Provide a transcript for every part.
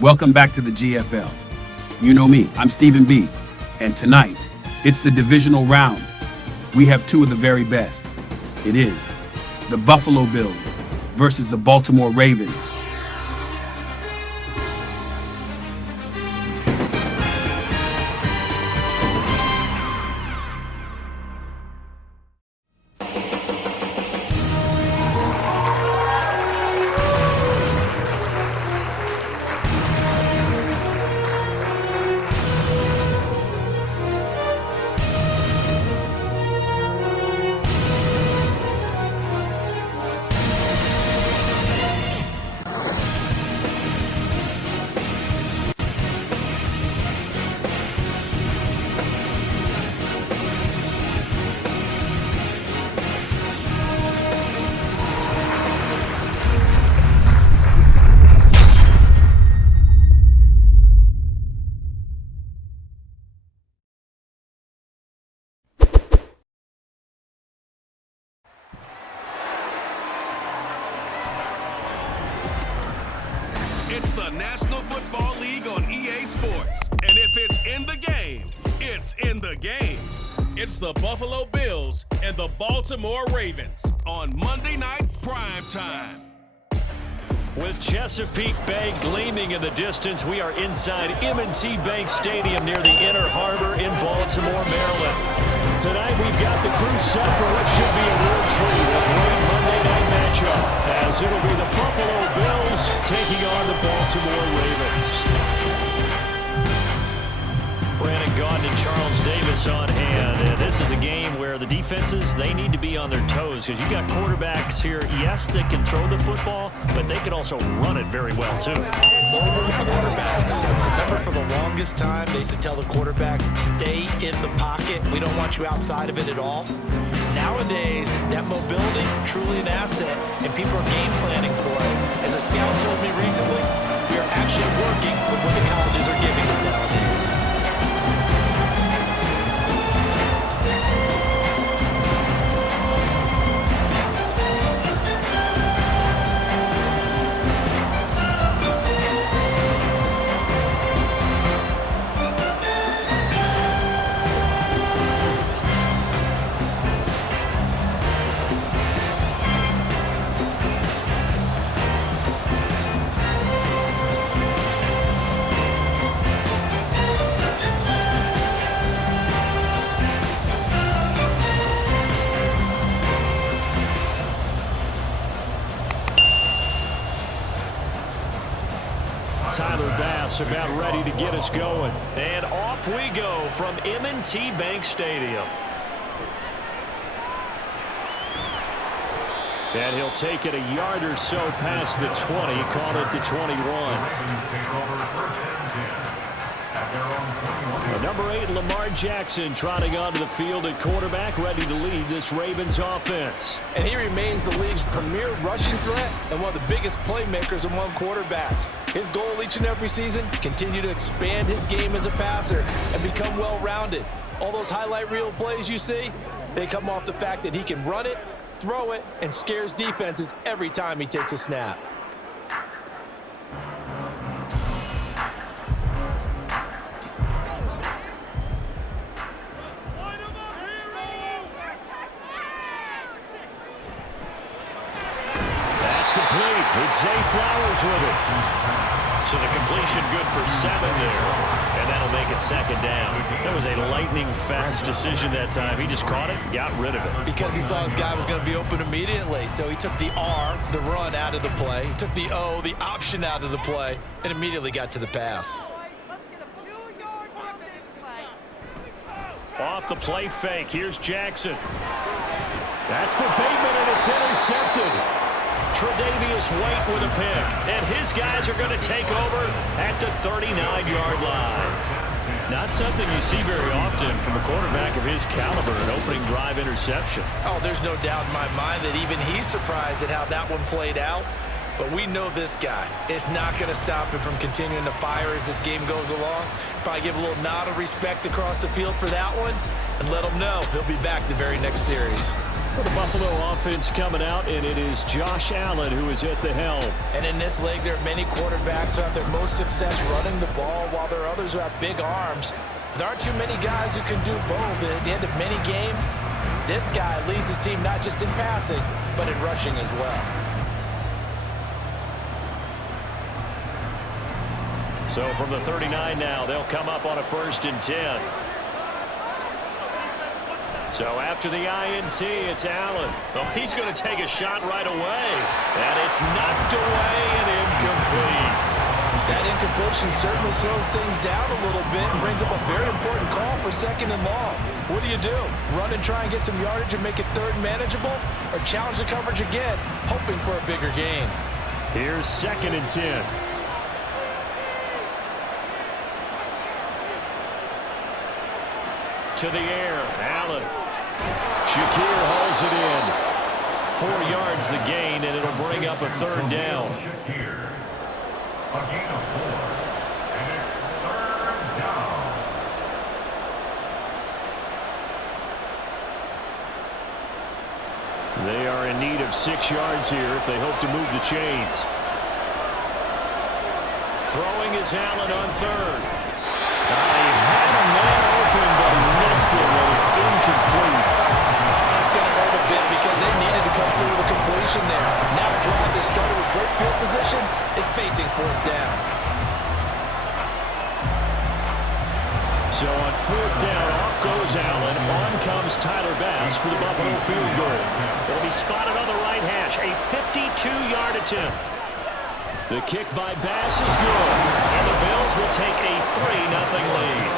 Welcome back to the GFL. You know me, I'm Stephen B. And tonight, it's the divisional round. We have two of the very best. It is the Buffalo Bills versus the Baltimore Ravens. It's the National Football League on EA Sports. And if it's in the game, it's in the game. It's the Buffalo Bills and the Baltimore Ravens on Monday Night Prime Time. With Chesapeake Bay gleaming in the distance, we are inside M&T Bank Stadium near the Inner Harbor in Baltimore, Maryland. Tonight we've got the crew set for what should be a real treat, a great Monday night matchup, as it'll be the Buffalo Bills taking on the Baltimore Ravens. Brandon Gaudin and Charles Davis on hand. And this is a game where the defenses, they need to be on their toes because you've got quarterbacks here, yes, that can throw the football, but they can also run it very well, too. Mobile quarterbacks. Remember, for the longest time, they used to tell the quarterbacks, stay in the pocket. We don't want you outside of it at all. Nowadays, that mobility, truly an asset, and people are game planning for it. As a scout told me recently, we are actually working with what the colleges are giving us nowadays. Tyler Bass about ready to get us going. And off we go from M&T Bank Stadium. And he'll take it a yard or so past the 20, call it the 21. Number 8, Lamar Jackson, trotting onto the field at quarterback, ready to lead this Ravens offense. And he remains the league's premier rushing threat and one of the biggest playmakers among quarterbacks. His goal each and every season, continue to expand his game as a passer and become well-rounded. All those highlight reel plays you see, they come off the fact that he can run it, throw it, and scares defenses every time he takes a snap. It's Zay Flowers with it. So the completion good for 7 there. And that'll make it second down. That was a lightning-fast decision that time. He just caught it and got rid of it. Because he saw his guy was going to be open immediately. So he took the R, the run, out of the play. He took the O, the option, out of the play, and immediately got to the pass. Off the play fake. Here's Jackson. That's for Bateman, and it's intercepted. Tre'Davious White with a pick, and his guys are going to take over at the 39-yard line. Not something you see very often from a quarterback of his caliber, an opening drive interception. Oh, there's no doubt in my mind that even he's surprised at how that one played out. But we know this guy is not going to stop him from continuing to fire as this game goes along. Probably give a little nod of respect across the field for that one and let him know he'll be back the very next series. for the Buffalo offense coming out, and it is Josh Allen who is at the helm. And in this league, there are many quarterbacks who have their most success running the ball, while there are others who have big arms. There aren't too many guys who can do both, and at the end of many games, this guy leads his team not just in passing, but in rushing as well. So from the 39 now, they'll come up on a 1st and 10. So after the INT, it's Allen. Oh, he's going to take a shot right away. And it's knocked away and incomplete. That incompletion certainly slows things down a little bit and brings up a very important call for 2nd and long. What do? Run and try and get some yardage and make it 3rd manageable? Or challenge the coverage again, hoping for a bigger gain? Here's 2nd and 10. To the air, Allen. Shakir hauls it in. 4 yards the gain, and it'll bring up a 3rd down. A gain of 4, and it's 3rd down. They are in need of 6 yards here if they hope to move the chains. Throwing is Allen on 3rd. He had a man open, but he missed it, and it's incomplete. That's going to hurt a bit because they needed to come through with a completion there. Now a drive that started with great field position is facing 4th down. So on 4th down, off goes Allen. On comes Tyler Bass for the Buffalo field goal. It'll be spotted on the right hash. A 52-yard attempt. The kick by Bass is good. And the Bills will take a 3-0 lead.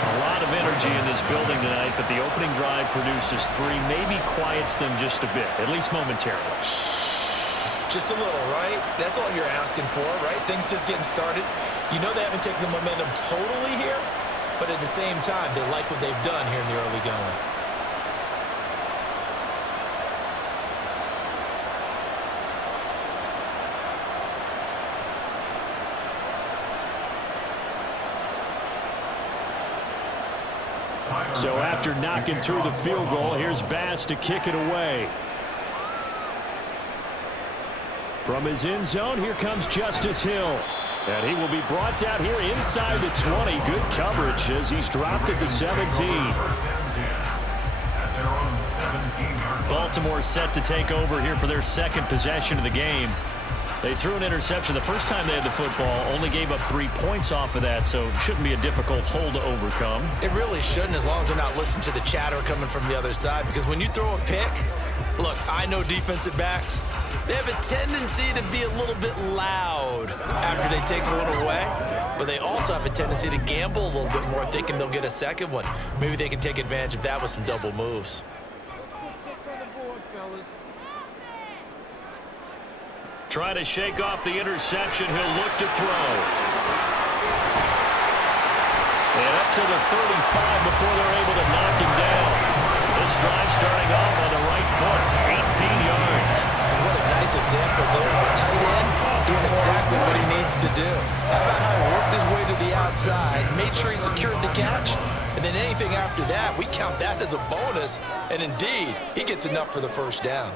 A lot of energy in this building tonight, but the opening drive produces 3, maybe quiets them just a bit, at least momentarily. Just a little, right? That's all you're asking for, right? Things just getting started. You know they haven't taken the momentum totally here, but at the same time, they like what they've done here in the early going. So after knocking through the field goal, here's Bass to kick it away. From his end zone, here comes Justice Hill. And he will be brought down here inside the 20. Good coverage as he's dropped at the 17. Baltimore set to take over here for their 2nd possession of the game. They threw an interception the first time they had the football, only gave up 3 points off of that, so it shouldn't be a difficult hole to overcome. It really shouldn't, as long as they're not listening to the chatter coming from the other side, because when you throw a pick, look, I know defensive backs, they have a tendency to be a little bit loud after they take one away, but they also have a tendency to gamble a little bit more, thinking they'll get a 2nd one. Maybe they can take advantage of that with some double moves. Trying to shake off the interception. He'll look to throw. And up to the 35 before they're able to knock him down. This drive starting off on the right foot. 18 yards. And what a nice example there of a tight end doing exactly what he needs to do. How about how he worked his way to the outside, made sure he secured the catch, and then anything after that, we count that as a bonus. And indeed, he gets enough for the 1st down.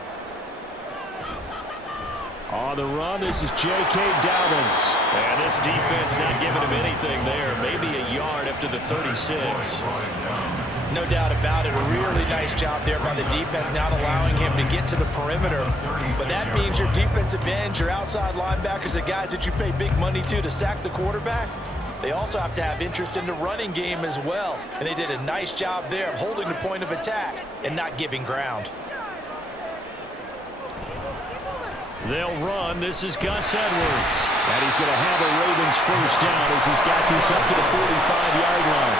On the run, this is J.K. Dobbins. And this defense not giving him anything there. Maybe a yard up to the 36. No doubt about it. A really nice job there by the defense, not allowing him to get to the perimeter. But that means your defensive ends, your outside linebackers, the guys that you pay big money to sack the quarterback, they also have to have interest in the running game as well. And they did a nice job there of holding the point of attack and not giving ground. They'll run. This is Gus Edwards. And he's going to have a Ravens 1st down as he's got this up to the 45-yard line.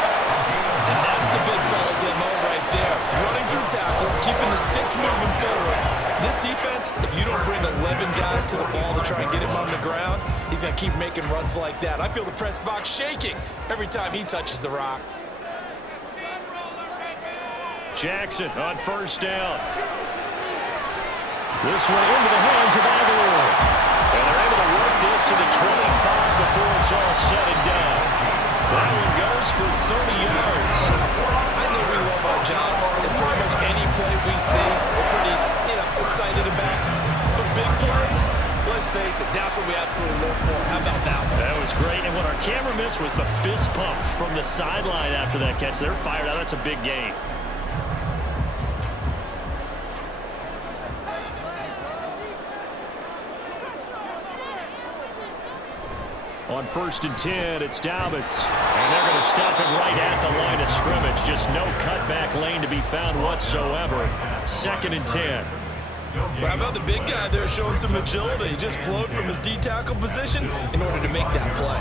And that's the big fella's MO right there. Running through tackles, keeping the sticks moving forward. This defense, if you don't bring 11 guys to the ball to try and get him on the ground, he's going to keep making runs like that. I feel the press box shaking every time he touches the rock. Jackson on 1st down. This one into the hands of Aguilar. And they're able to work this to the 25 before it's all said and done. That one goes for 30 yards. I know we love our jobs, and pretty much any play we see, we're pretty excited about the big plays. Let's face it, that's what we absolutely live for. How about that one? That was great, and what our camera missed was the fist pump from the sideline after that catch. They're fired out. That's a big gain. On 1st and 10, it's Dobbins. And they're going to stop him right at the line of scrimmage. Just no cutback lane to be found whatsoever. 2nd and 10. Well, how about the big guy there showing some agility? He just flowed from his D-tackle position in order to make that play.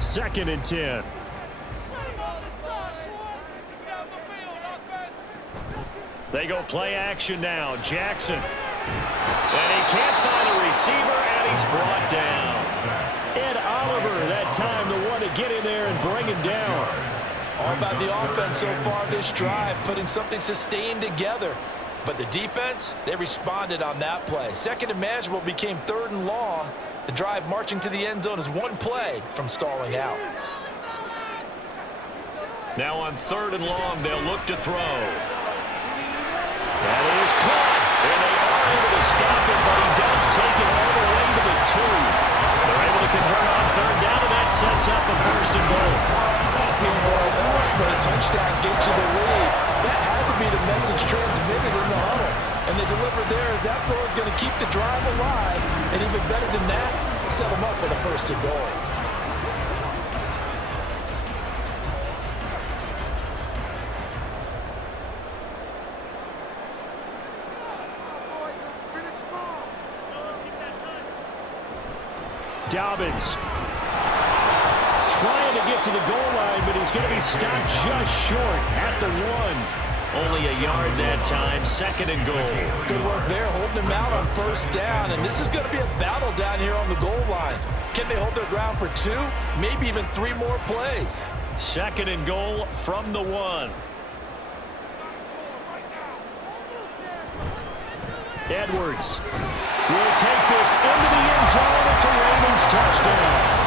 2nd and 10. They go play action now. Jackson. And he can't find a receiver, and he's brought down. Ed Oliver, that time the one to get in there and bring him down. All about the offense so far this drive, putting something sustained together. But the defense, they responded on that play. 2nd and manageable became 3rd and long. The drive marching to the end zone is one play from stalling out. Now on 3rd and long, they'll look to throw. That is caught. And they are able to stop him, but he does take it all the way to the 2. They're able to convert on 3rd down, and that sets up a 1st and goal. But a touchdown gets you the lead. That had to be the message transmitted in the huddle. And they delivered there as that throw is going to keep the drive alive. And even better than that, set them up with a 1st and goal. Dobbins trying to get to the goal line, but he's going to be stopped just short at the 1. Only a yard that time. 2nd and goal. Good work there, holding him out on 1st down, and this is going to be a battle down here on the goal line. Can they hold their ground for 2, maybe even 3 more plays? 2nd and goal from the 1. Edwards will take this into the end zone. It's a Ravens touchdown.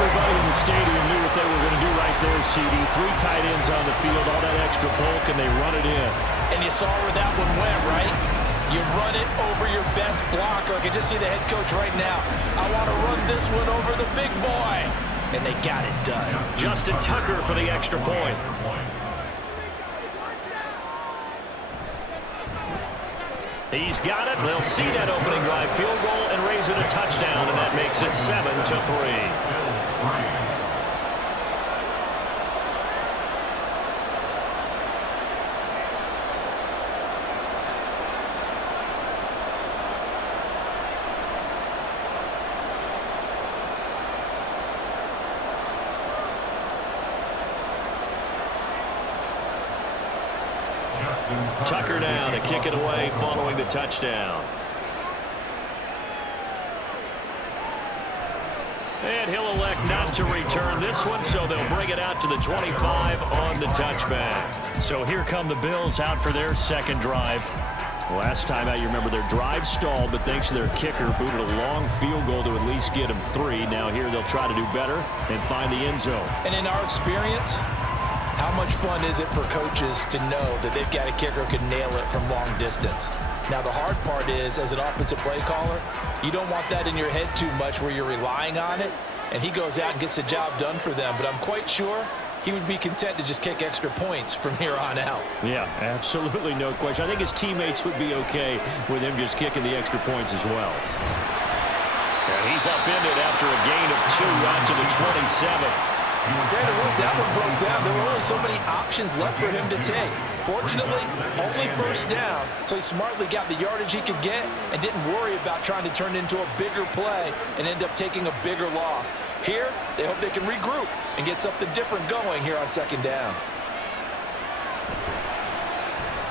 Everybody in the stadium knew what they were going to do right there, CD. 3 tight ends on the field, all that extra bulk, and they run it in. And you saw where that one went, right? You run it over your best blocker. I can just see the head coach right now. I want to run this one over the big boy. And they got it done. Justin Tucker for the extra point. He's got it. They'll see that opening drive field goal and raise it a touchdown, and that makes it 7-3. Tucker now to kick it away following the touchdown. And he'll elect not to return this one, so they'll bring it out to the 25 on the touchback. So here come the Bills out for their 2nd drive. Last time out, you remember their drive stalled, but thanks to their kicker, booted a long field goal to at least get them 3. Now here they'll try to do better and find the end zone. And in our experience, how much fun is it for coaches to know that they've got a kicker who can nail it from long distance? Now, the hard part is, as an offensive play caller, you don't want that in your head too much where you're relying on it, and he goes out and gets the job done for them. But I'm quite sure he would be content to just kick extra points from here on out. Yeah, absolutely no question. I think his teammates would be okay with him just kicking the extra points as well. And he's upended after a gain of 2 out to the 27. Granted, once that one broke down, there were only so many options left for him to take. Fortunately, only 1st down, so he smartly got the yardage he could get and didn't worry about trying to turn it into a bigger play and end up taking a bigger loss. Here, they hope they can regroup and get something different going here on 2nd down.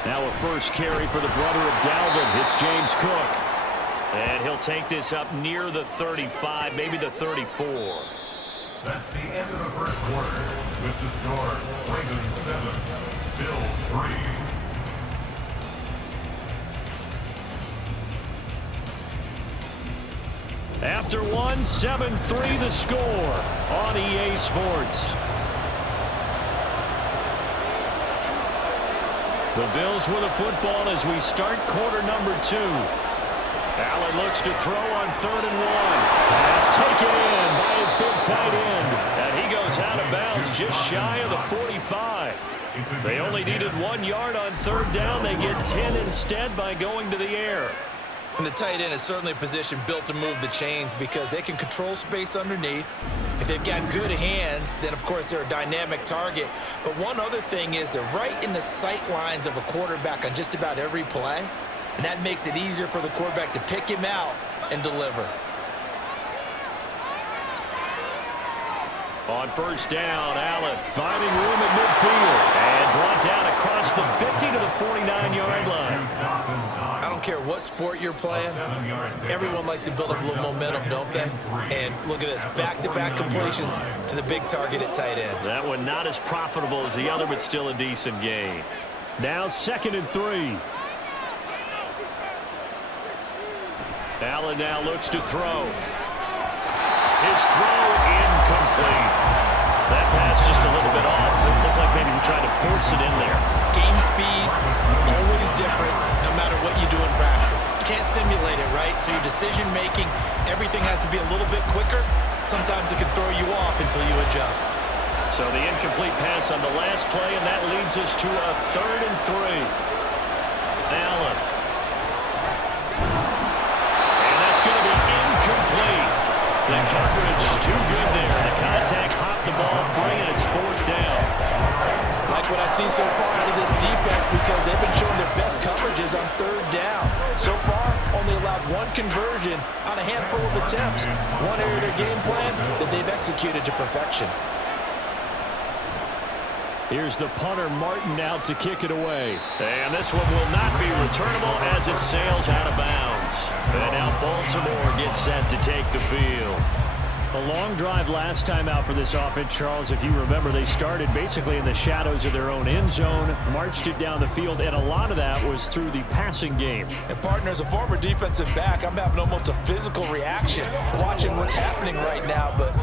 Now a first carry for the brother of Dalvin. It's James Cook. And he'll take this up near the 35, maybe the 34. That's the end of the 1st quarter. With the score, Ravens 7, Bills 3. After 1, 7-3 the score on EA Sports. The Bills with a football as we start quarter number 2. Allen looks to throw on 3rd and 1. Pass taken in by his big tight end. And he goes out of bounds just shy of the 45. They only needed 1 yard on 3rd down. They get 10 instead by going to the air. And the tight end is certainly a position built to move the chains because they can control space underneath. If they've got good hands, then of course they're a dynamic target. But one other thing is they're right in the sight lines of a quarterback on just about every play. And that makes it easier for the quarterback to pick him out and deliver. On 1st down, Allen finding room at midfield and brought down across the 50 to the 49-yard line. I don't care what sport you're playing, everyone likes to build up a little momentum, don't they? And look at this, back-to-back completions to the big target at tight end. That one not as profitable as the other, but still a decent gain. Now 2nd and 3. Allen now looks to throw. His throw incomplete. That pass just a little bit off. It looked like maybe he tried to force it in there. Game speed, always different, no matter what you do in practice. You can't simulate it, right? So your decision-making, everything has to be a little bit quicker. Sometimes it can throw you off until you adjust. So the incomplete pass on the last play, and that leads us to a 3rd and 3. Allen. And that's going to be incomplete. The coverage too good there. The contact popped the ball free, and it's 4th down. Like what I see so far out of this defense because they've been showing their best coverages on 3rd down. So far, only allowed 1 conversion on a handful of attempts. One area of their game plan that they've executed to perfection. Here's the punter, Martin, out to kick it away. And this one will not be returnable as it sails out of bounds. And now Baltimore gets set to take the field. A long drive last time out for this offense, Charles. If you remember, they started basically in the shadows of their own end zone, marched it down the field, and a lot of that was through the passing game. And partner, as a former defensive back, I'm having almost a physical reaction watching what's happening right now. But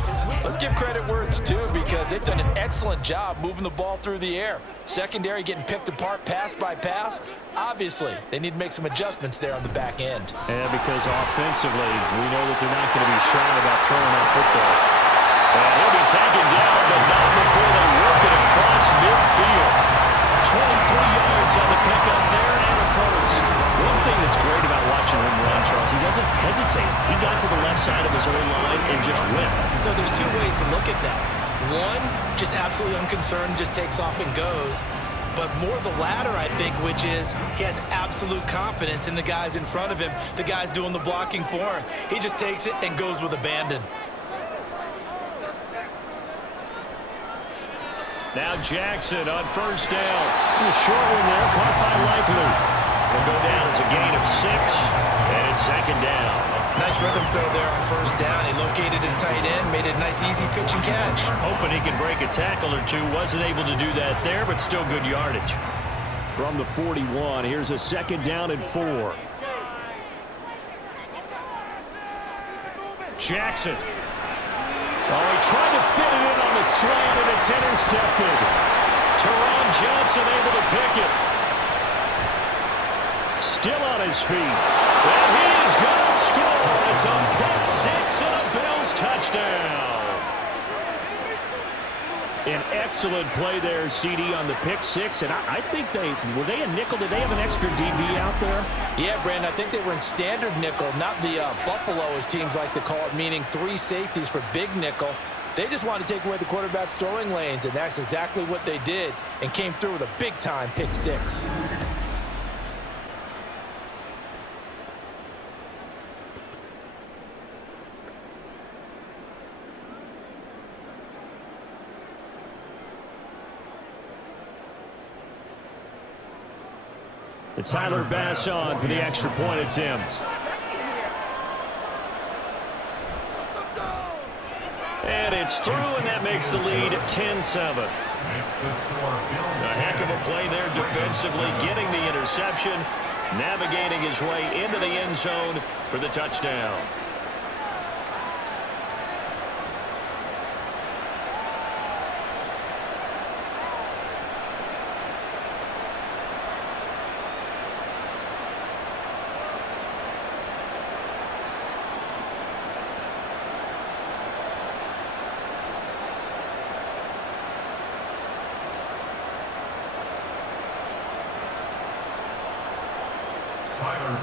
let's give credit where it's due because they've done an excellent job moving the ball through the air. Secondary getting picked apart pass by pass. Obviously, they need to make some adjustments there on the back end. And because offensively, we know that they're not going to be shy about throwing that football. And he'll be taken down, but not before they work it across midfield. 23 yards on the pickup there and a first. One thing that's great about watching him run, Charles, he doesn't hesitate. He got to the left side of his own line and just went. So there's 2 ways to look at that. One, just absolutely unconcerned, just takes off and goes. But more the latter, I think, which is he has absolute confidence in the guys in front of him, the guys doing the blocking for him. He just takes it and goes with abandon. Now Jackson on 1st down. A short one there, caught by Likely. Will go down as a gain of 6, and it's 2nd down. Nice rhythm throw there on 1st down. He located his tight end, made it a nice easy pitch and catch. Hoping he could break a tackle or two. Wasn't able to do that there, but still good yardage. From the 41, here's a 2nd down and 4. Jackson. Oh, he tried to fit it in on the slant, and it's intercepted. Teron Johnson able to pick it. Still on his feet. And he is going to score. It's a pick 6 and a Bills touchdown. An excellent play there, CD, on the pick 6. And I think were they a nickel? Did they have an extra DB out there? Yeah, Brandon, I think they were in standard nickel, not the Buffalo, as teams like to call it, meaning 3 safeties for big nickel. They just wanted to take away the quarterback's throwing lanes, and that's exactly what they did and came through with a big-time pick 6. Tyler Bass on for the extra point attempt. And it's through, and that makes the lead 10-7. A heck of a play there defensively, getting the interception, navigating his way into the end zone for the touchdown.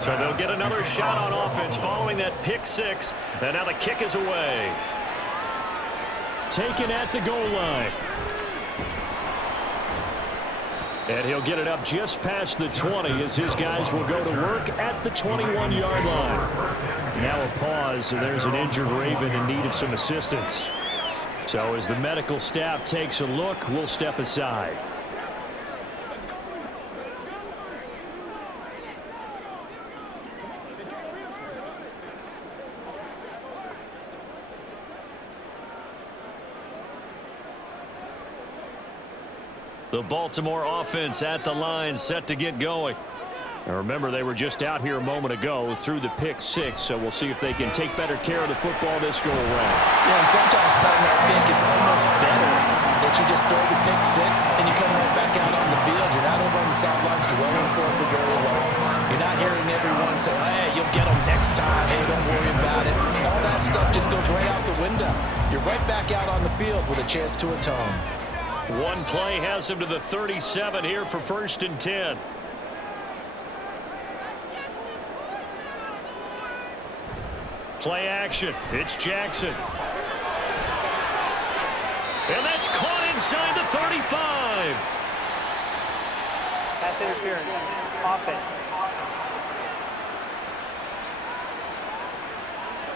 So they'll get another shot on offense following that pick six. And now the kick is away. Taken at the goal line. And he'll get it up just past the 20 as his guys will go to work at the 21-yard line. Now a pause, and there's an injured Raven in need of some assistance. So as the medical staff takes a look, we'll step aside. The Baltimore offense at the line, set to get going. Now remember, they were just out here a moment ago through the pick six, so we'll see if they can take better care of the football this go around. Yeah, and sometimes, partner, I think it's almost better that you just throw the pick six and you come right back out on the field. You're not over on the sidelines dwelling for it for very long. You're not hearing everyone say, hey, you'll get them next time. Hey, don't worry about it. All that stuff just goes right out the window. You're right back out on the field with a chance to atone. One play has him to the 37 here for 1st and 10. Play action. It's Jackson. And that's caught inside the 35. Pass interference. Offense.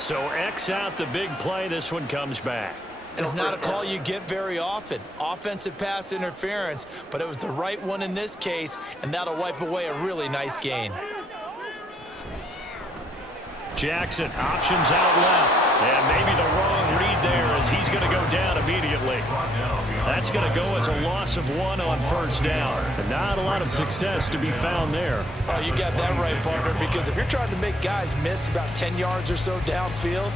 So X out the big play. This one comes back. It's not a call you get very often. Offensive pass interference, but it was the right one in this case, and that'll wipe away a really nice gain. Jackson, options out left. And maybe the wrong read there as he's going to go down immediately. That's going to go as a loss of 1 on 1st down. And not a lot of success to be found there. Oh, you got that right, partner, because if you're trying to make guys miss about 10 yards or so downfield,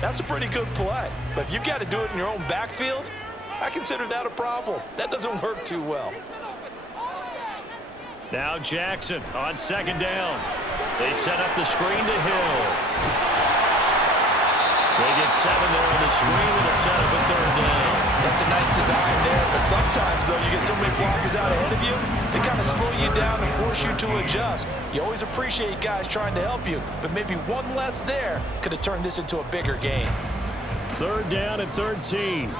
that's a pretty good play. But if you've got to do it in your own backfield, I consider that a problem. That doesn't work too well. Now Jackson on 2nd down. They set up the screen to Hill. They get 7 there on the screen and a set up a 3rd down. That's a nice design there, but sometimes, though, you get so many blockers out ahead of you, they kind of slow you down and force you to adjust. You always appreciate guys trying to help you, but maybe one less there could have turned this into a bigger game. 3rd down and 13.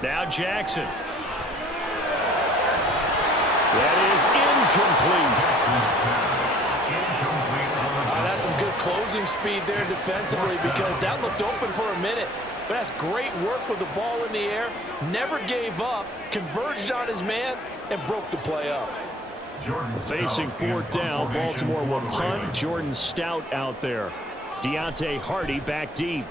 Now Jackson. That is incomplete. That's some good closing speed there defensively because that looked open for a minute. But that's great work with the ball in the air. Never gave up, converged on his man, and broke the play up. Facing 4th down, Baltimore will punt. Jordan Stout out there. Deontay Hardy back deep.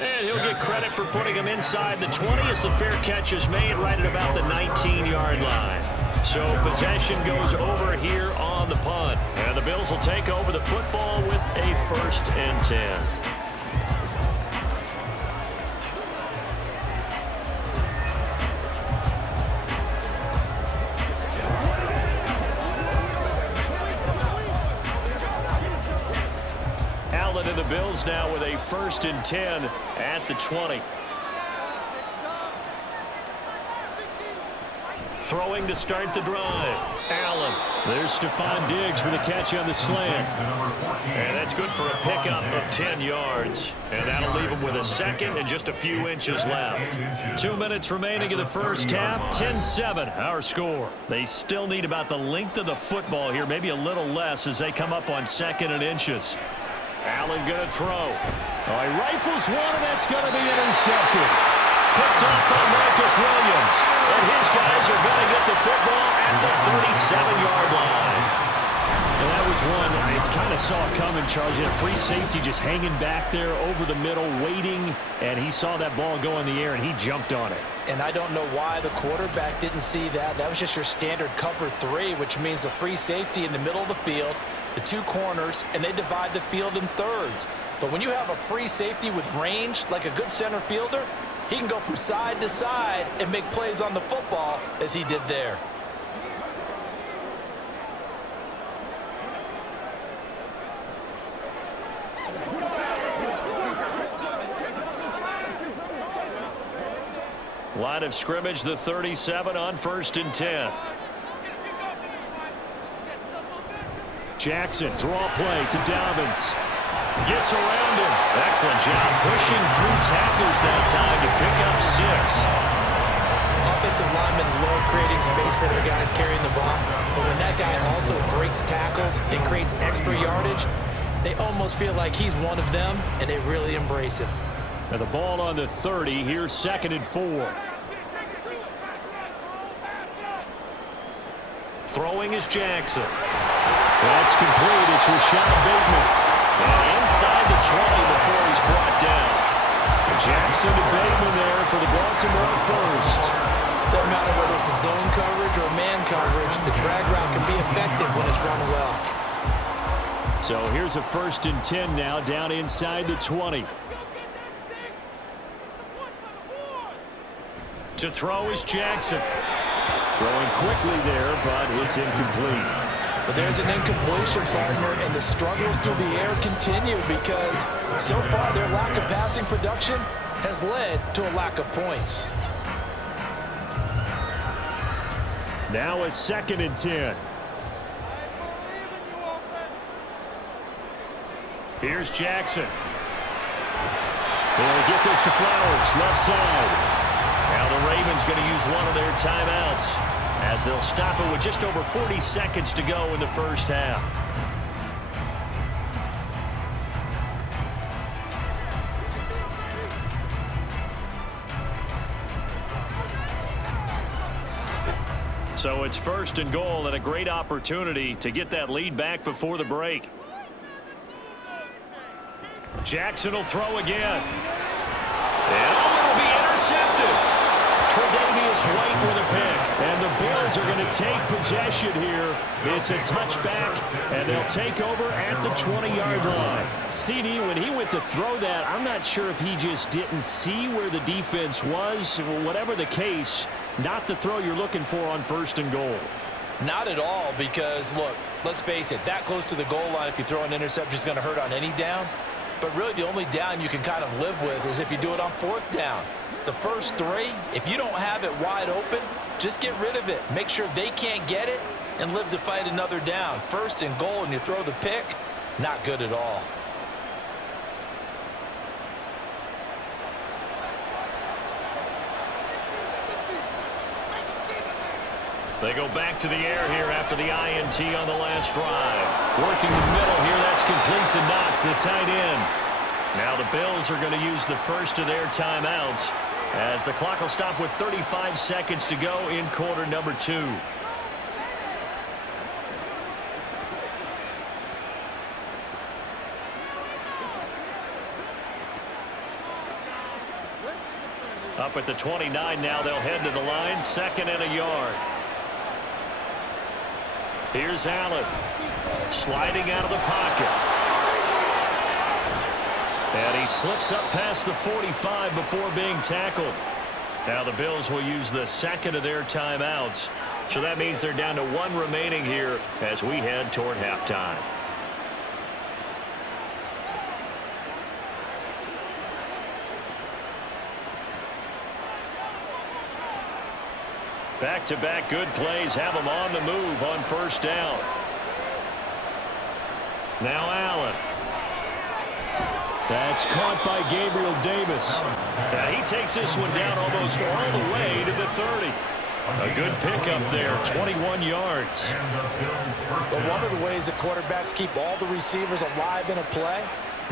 And he'll get credit for putting him inside the 20 as the fair catch is made right at about the 19-yard line. So possession goes over here on the punt. And the Bills will take over the football with a 1st and 10. And the Bills now with a 1st and 10 at the 20. Throwing to start the drive. Allen. There's Stephon Diggs for the catch on the slant. And that's good for a pickup of 10 yards. And that'll leave him with a 2nd and just a few inches left. 2 minutes remaining in the 1st half. 10-7 our score. They still need about the length of the football here, maybe a little less as they come up on 2nd and inches. Allen going to throw. Oh, he rifles one, and that's going to be intercepted. Picked off by Marcus Williams. And his guys are going to get the football at the 37-yard line. And that was one I kind of saw coming, Charles. You had a free safety just hanging back there over the middle, waiting, and he saw that ball go in the air, and he jumped on it. And I don't know why the quarterback didn't see that. That was just your standard cover 3, which means the free safety in the middle of the field, the 2 corners, and they divide the field in thirds. But when you have a free safety with range, like a good center fielder, he can go from side to side and make plays on the football as he did there. Line of scrimmage, the 37 on 1st and 10. Jackson, draw play to Dobbins. Gets around him. Excellent job pushing through tacklers that time to pick up 6. Offensive linemen love creating space for their guys carrying the ball, but when that guy also breaks tackles and creates extra yardage, they almost feel like he's one of them, and they really embrace it. And the ball on the 30. Here's 2nd and 4. Throwing is Jackson. That's complete. It's Rashad Bateman. And inside the 20 before he's brought down. Jackson to Bateman there for the Baltimore first. Doesn't matter whether it's a zone coverage or man coverage, the drag route can be effective when it's run well. So here's a 1st and 10 now, down inside the 20. To throw is Jackson. Throwing quickly there, but it's incomplete. But there's an incompletion, partner, and the struggles through the air continue because so far their lack of passing production has led to a lack of points. Now a 2nd and 10. Here's Jackson. They'll get this to Flowers, left side. Now the Ravens going to use one of their timeouts as they'll stop it with just over 40 seconds to go in the first half. So it's 1st and goal and a great opportunity to get that lead back before the break. Jackson will throw again. And it'll be intercepted. Tre'Davious White with a pick. And the Bills are going to take possession here. It's a touchback, and they'll take over at the 20-yard line. CD, when he went to throw that, I'm not sure if he just didn't see where the defense was. Whatever the case, not the throw you're looking for on 1st and goal. Not at all, because, look, let's face it, that close to the goal line, if you throw an interception, is going to hurt on any down. But really the only down you can kind of live with is if you do it on 4th down. The first 3, if you don't have it wide open, just get rid of it. Make sure they can't get it and live to fight another down. 1st and goal and you throw the pick, not good at all. They go back to the air here after the INT on the last drive. Working the middle here, that's complete to Knox, the tight end. Now the Bills are going to use the first of their timeouts as the clock will stop with 35 seconds to go in quarter number 2. Up at the 29 now, they'll head to the line, 2nd and a yard. Here's Allen, sliding out of the pocket. And he slips up past the 45 before being tackled. Now the Bills will use the 2nd of their timeouts. So that means they're down to 1 remaining here as we head toward halftime. Back-to-back good plays have them on the move on 1st down. Now Allen. That's caught by Gabriel Davis. Now he takes this one down almost all the way to the 30. A good pickup there, 21 yards. But one of the ways that quarterbacks keep all the receivers alive in a play,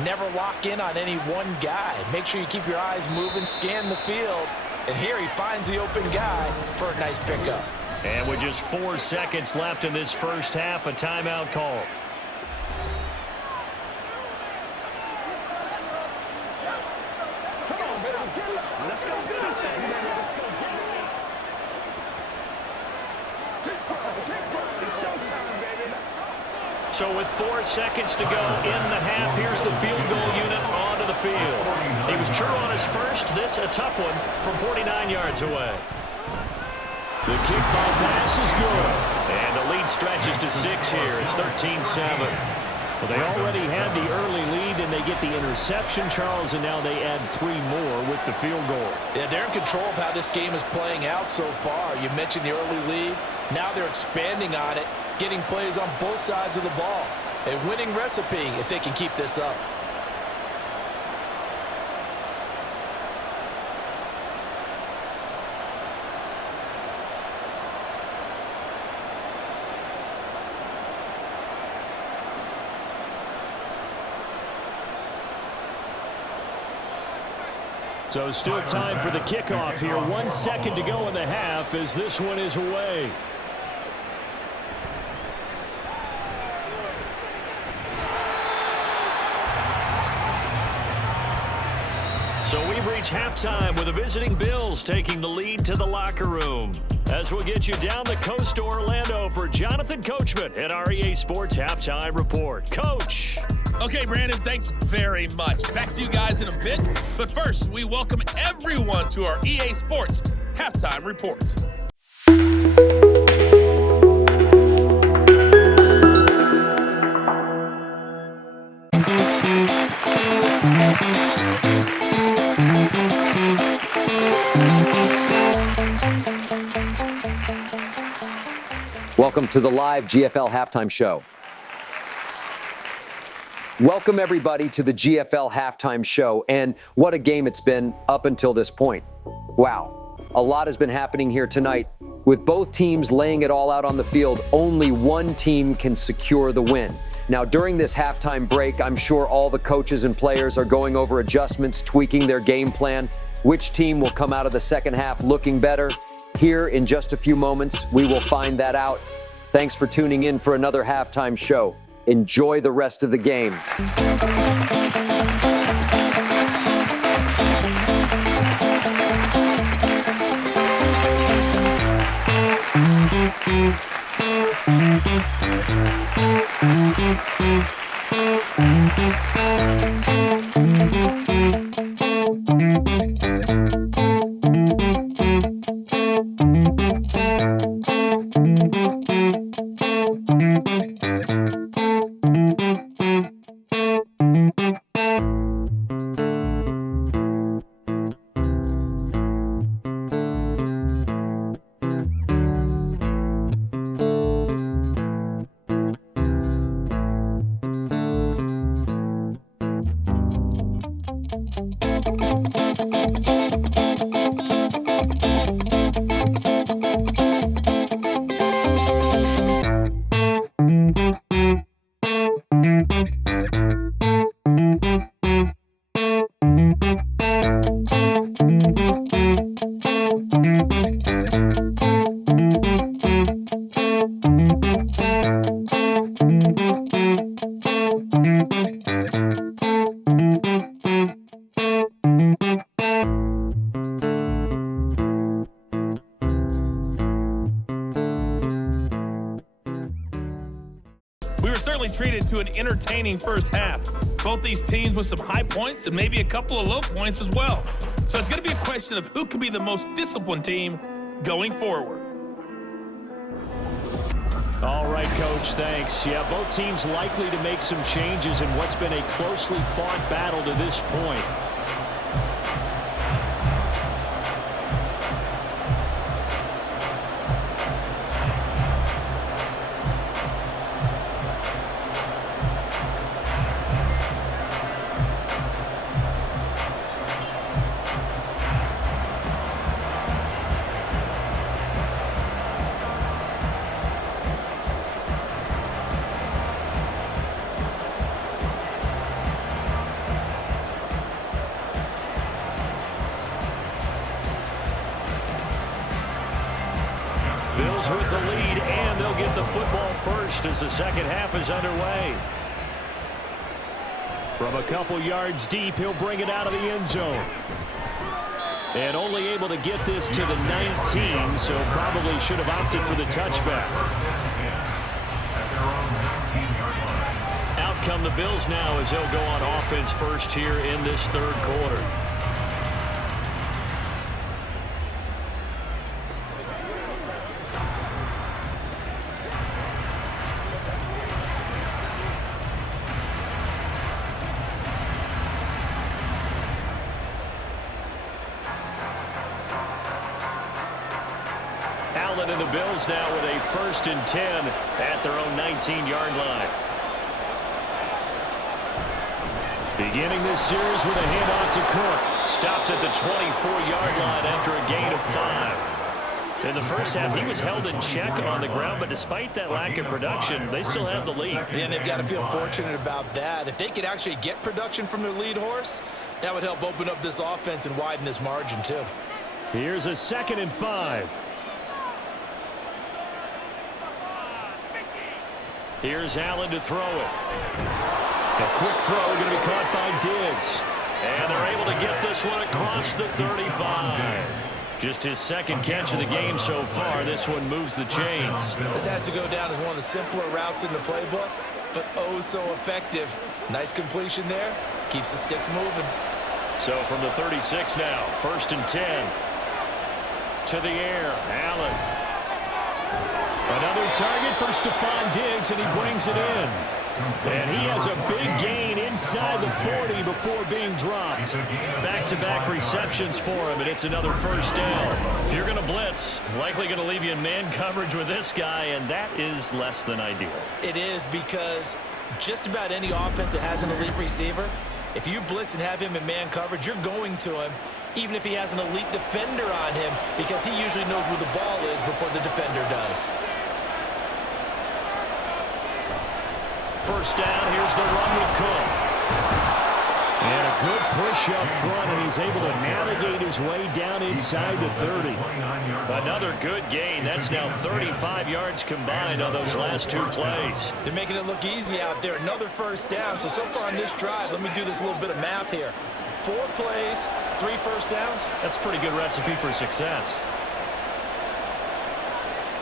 never lock in on any one guy. Make sure you keep your eyes moving, scan the field. And here he finds the open guy for a nice pickup. And with just 4 seconds left in this first half, a timeout call. Let's go do this thing, man. Let's go get it. It's showtime, baby. So with 4 seconds to go in the half, here's the field goal unit onto the field. He was true on his first. This a tough one from 49 yards away. The kickball pass is good. And the lead stretches to 6 here. It's 13-7. Well, they already had the early lead, and they get the interception, Charles, and now they add 3 more with the field goal. Yeah, they're in control of how this game is playing out so far. You mentioned the early lead. Now they're expanding on it, getting plays on both sides of the ball. A winning recipe if they can keep this up. So still time for the kickoff here. 1 second to go in the half as this one is away. So we've reached halftime with the visiting Bills taking the lead to the locker room. As we'll get you down the coast to Orlando for Jonathan Coachman at our EA Sports Halftime Report. Coach. Okay, Brandon, thanks very much. Back to you guys in a bit. But first, we welcome everyone to our EA Sports Halftime Report. Welcome to the live GFL Halftime Show. Welcome, everybody, to the GFL Halftime Show. And what a game it's been up until this point. Wow. A lot has been happening here tonight. With both teams laying it all out on the field, only one team can secure the win. Now, during this halftime break, I'm sure all the coaches and players are going over adjustments, tweaking their game plan. Which team will come out of the second half looking better? Here in just a few moments, we will find that out. Thanks for tuning in for another halftime show. Enjoy the rest of the game. Treated to an entertaining first half. Both these teams with some high points and maybe a couple of low points as well. So it's going to be a question of who can be the most disciplined team going forward. All right, Coach, thanks. Yeah, both teams likely to make some changes in what's been a closely fought battle to this point. Bills with the lead, and they'll get the football first as the second half is underway. From a couple yards deep, he'll bring it out of the end zone. And only able to get this to the 19, so probably should have opted for the touchback. Out come the Bills now as they'll go on offense first here in this third quarter. Allen and the Bills now with a 1st and 10 at their own 19-yard line. Beginning this series with a handoff to Cook. Stopped at the 24-yard line after a gain of 5. In the first half, he was held in check on the ground, but despite that lack of production, they still have the lead. Yeah, and they've got to feel fortunate about that. If they could actually get production from their lead horse, that would help open up this offense and widen this margin too. Here's a 2nd and 5. Here's Allen to throw it. A quick throw going to be caught by Diggs. And they're able to get this one across the 35. Just his 2nd catch of the game so far. This one moves the chains. This has to go down as one of the simpler routes in the playbook, but oh so effective. Nice completion there. Keeps the sticks moving. So from the 36 now, 1st and 10. To the air, Allen. Another target for Stephon Diggs, and he brings it in. And he has a big gain inside the 40 before being dropped. Back-to-back receptions for him, and it's another 1st down. If you're going to blitz, likely going to leave you in man coverage with this guy, and that is less than ideal. It is, because just about any offense that has an elite receiver, if you blitz and have him in man coverage, you're going to him, even if he has an elite defender on him, because he usually knows where the ball is before the defender does. 1st down, here's the run with Cook. And a good push up front, and he's able to navigate his way down inside the 30. Another good gain. That's now 35 yards combined on those last 2 plays. They're making it look easy out there. Another 1st down. So far on this drive, let me do this little bit of math here. 4 plays, 3 1st downs. That's a pretty good recipe for success.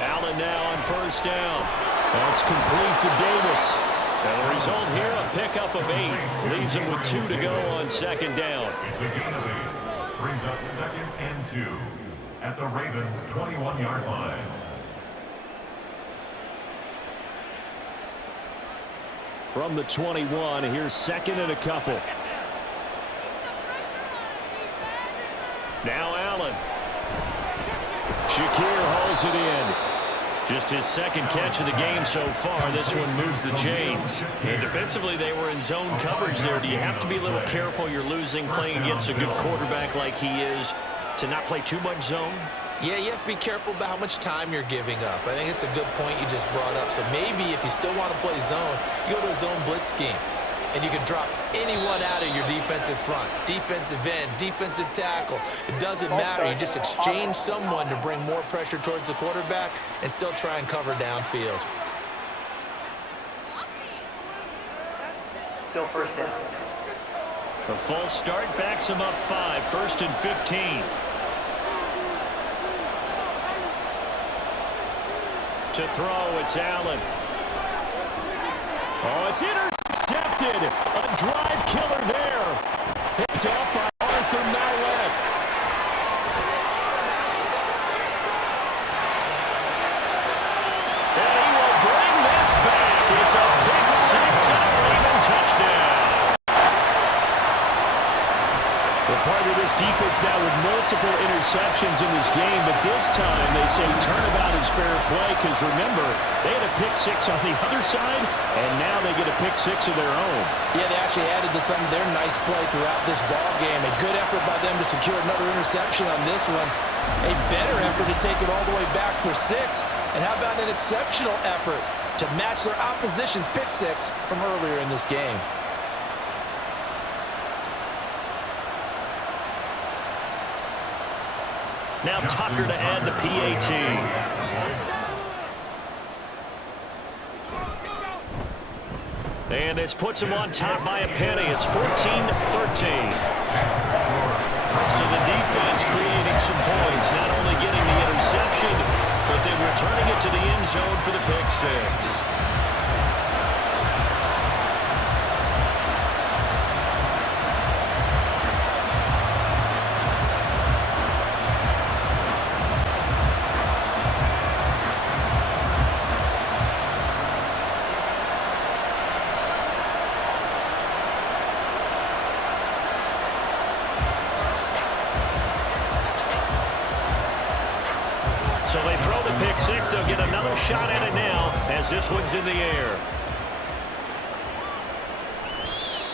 Allen now on 1st down. That's complete to Davis. And the result here, a pickup of 8. Leaves him with 2 to go on 2nd down. It's a gain of 8. Brings up 2nd and 2 at the Ravens' 21-yard line. From the 21, here's 2nd and a couple. Now Allen. Shakir hauls it in. Just his 2nd catch of the game so far. This one moves the chains. And defensively, they were in zone coverage there. Do you have to be a little careful? You're losing, playing against a good quarterback like he is, to not play too much zone? Yeah, you have to be careful about how much time you're giving up. I think it's a good point you just brought up. So maybe if you still want to play zone, you go to a zone blitz scheme. And you can drop anyone out of your defensive front, defensive end, defensive tackle. It doesn't matter. You just exchange someone to bring more pressure towards the quarterback and still try and cover downfield. Still 1st down. A false start backs him up 5, 1st and 15. To throw, it's Allen. Oh, it's intercepted. A drive killer there. Picked up by Arthur Mallett. And he will bring this back. It's a pick 6 and a Raven touchdown. We're part of this defense now with multiple interceptions in this game, but this time they say turnabout is fair play because, remember, they had a pick 6 on the other side, and now they get a pick 6 of their own. Yeah, they actually added to some of their nice play throughout this ball game. A good effort by them to secure another interception on this one. A better effort to take it all the way back for 6. And how about an exceptional effort to match their opposition's pick 6 from earlier in this game? Now Tucker to add the PAT. And this puts him on top by a penny. It's 14-13. So the defense creating some points, not only getting the interception, but then returning it to the end zone for the pick 6. So they throw the pick six. They'll get another shot at it now as this one's in the air.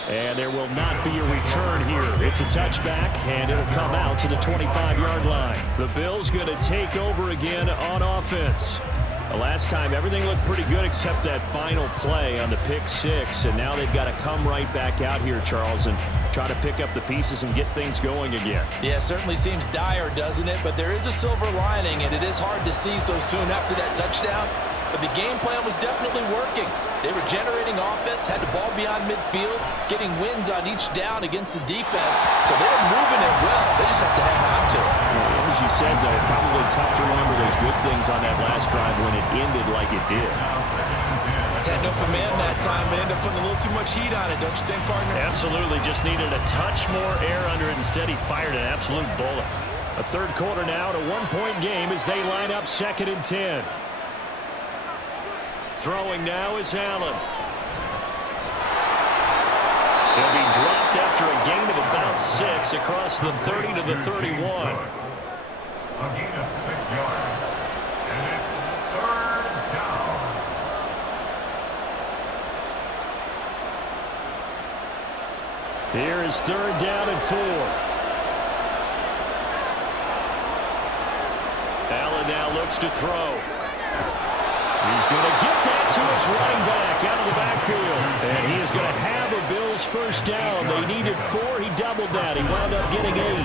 And there will not be a return here. It's a touchback, and it'll come out to the 25-yard line. The Bills going to take over again on offense. The last time, everything looked pretty good except that final play on the pick six, and now they've got to come right back out here, Charles, and try to pick up the pieces and get things going again. Yeah, certainly seems dire, doesn't it? But there is a silver lining, and it is hard to see so soon after that touchdown. But the game plan was definitely working. They were generating offense, had the ball beyond midfield, getting wins on each down against the defense. So they were moving it well. They just have to hang on to it. As you said, though, probably tough to remember those good things on that last drive when it ended like it did. Had an open man that time, but ended up putting a little too much heat on it, don't you think, partner? Absolutely. Just needed a touch more air under it. Instead, he fired an absolute bullet. A third quarter now, a one-point game as they line up 2nd and 10. Throwing now is Allen. He'll be dropped after a gain of about 6 across the 30 to the 31. A gain of 6 yards. And it's 3rd down. Here is 3rd down and 4. Allen now looks to throw. He's going to get that to his running back out of the backfield. And he is going to have a Bills first down. They needed 4. He doubled that. He wound up getting 8.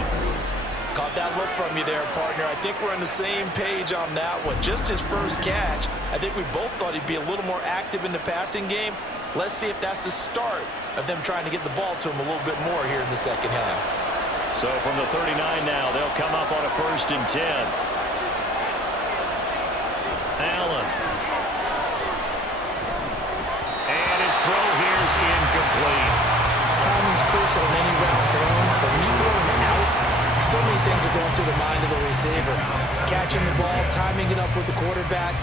Caught that look from you there, partner. I think we're on the same page on that one. Just his first catch. I think we both thought he'd be a little more active in the passing game. Let's see if that's the start of them trying to get the ball to him a little bit more here in the second half. So from the 39 now, they'll come up on a 1st and 10. Allen. Throw here is incomplete. Timing's crucial in any route thrown, but when you throw him out, so many things are going through the mind of the receiver. Catching the ball, timing it up with the quarterback.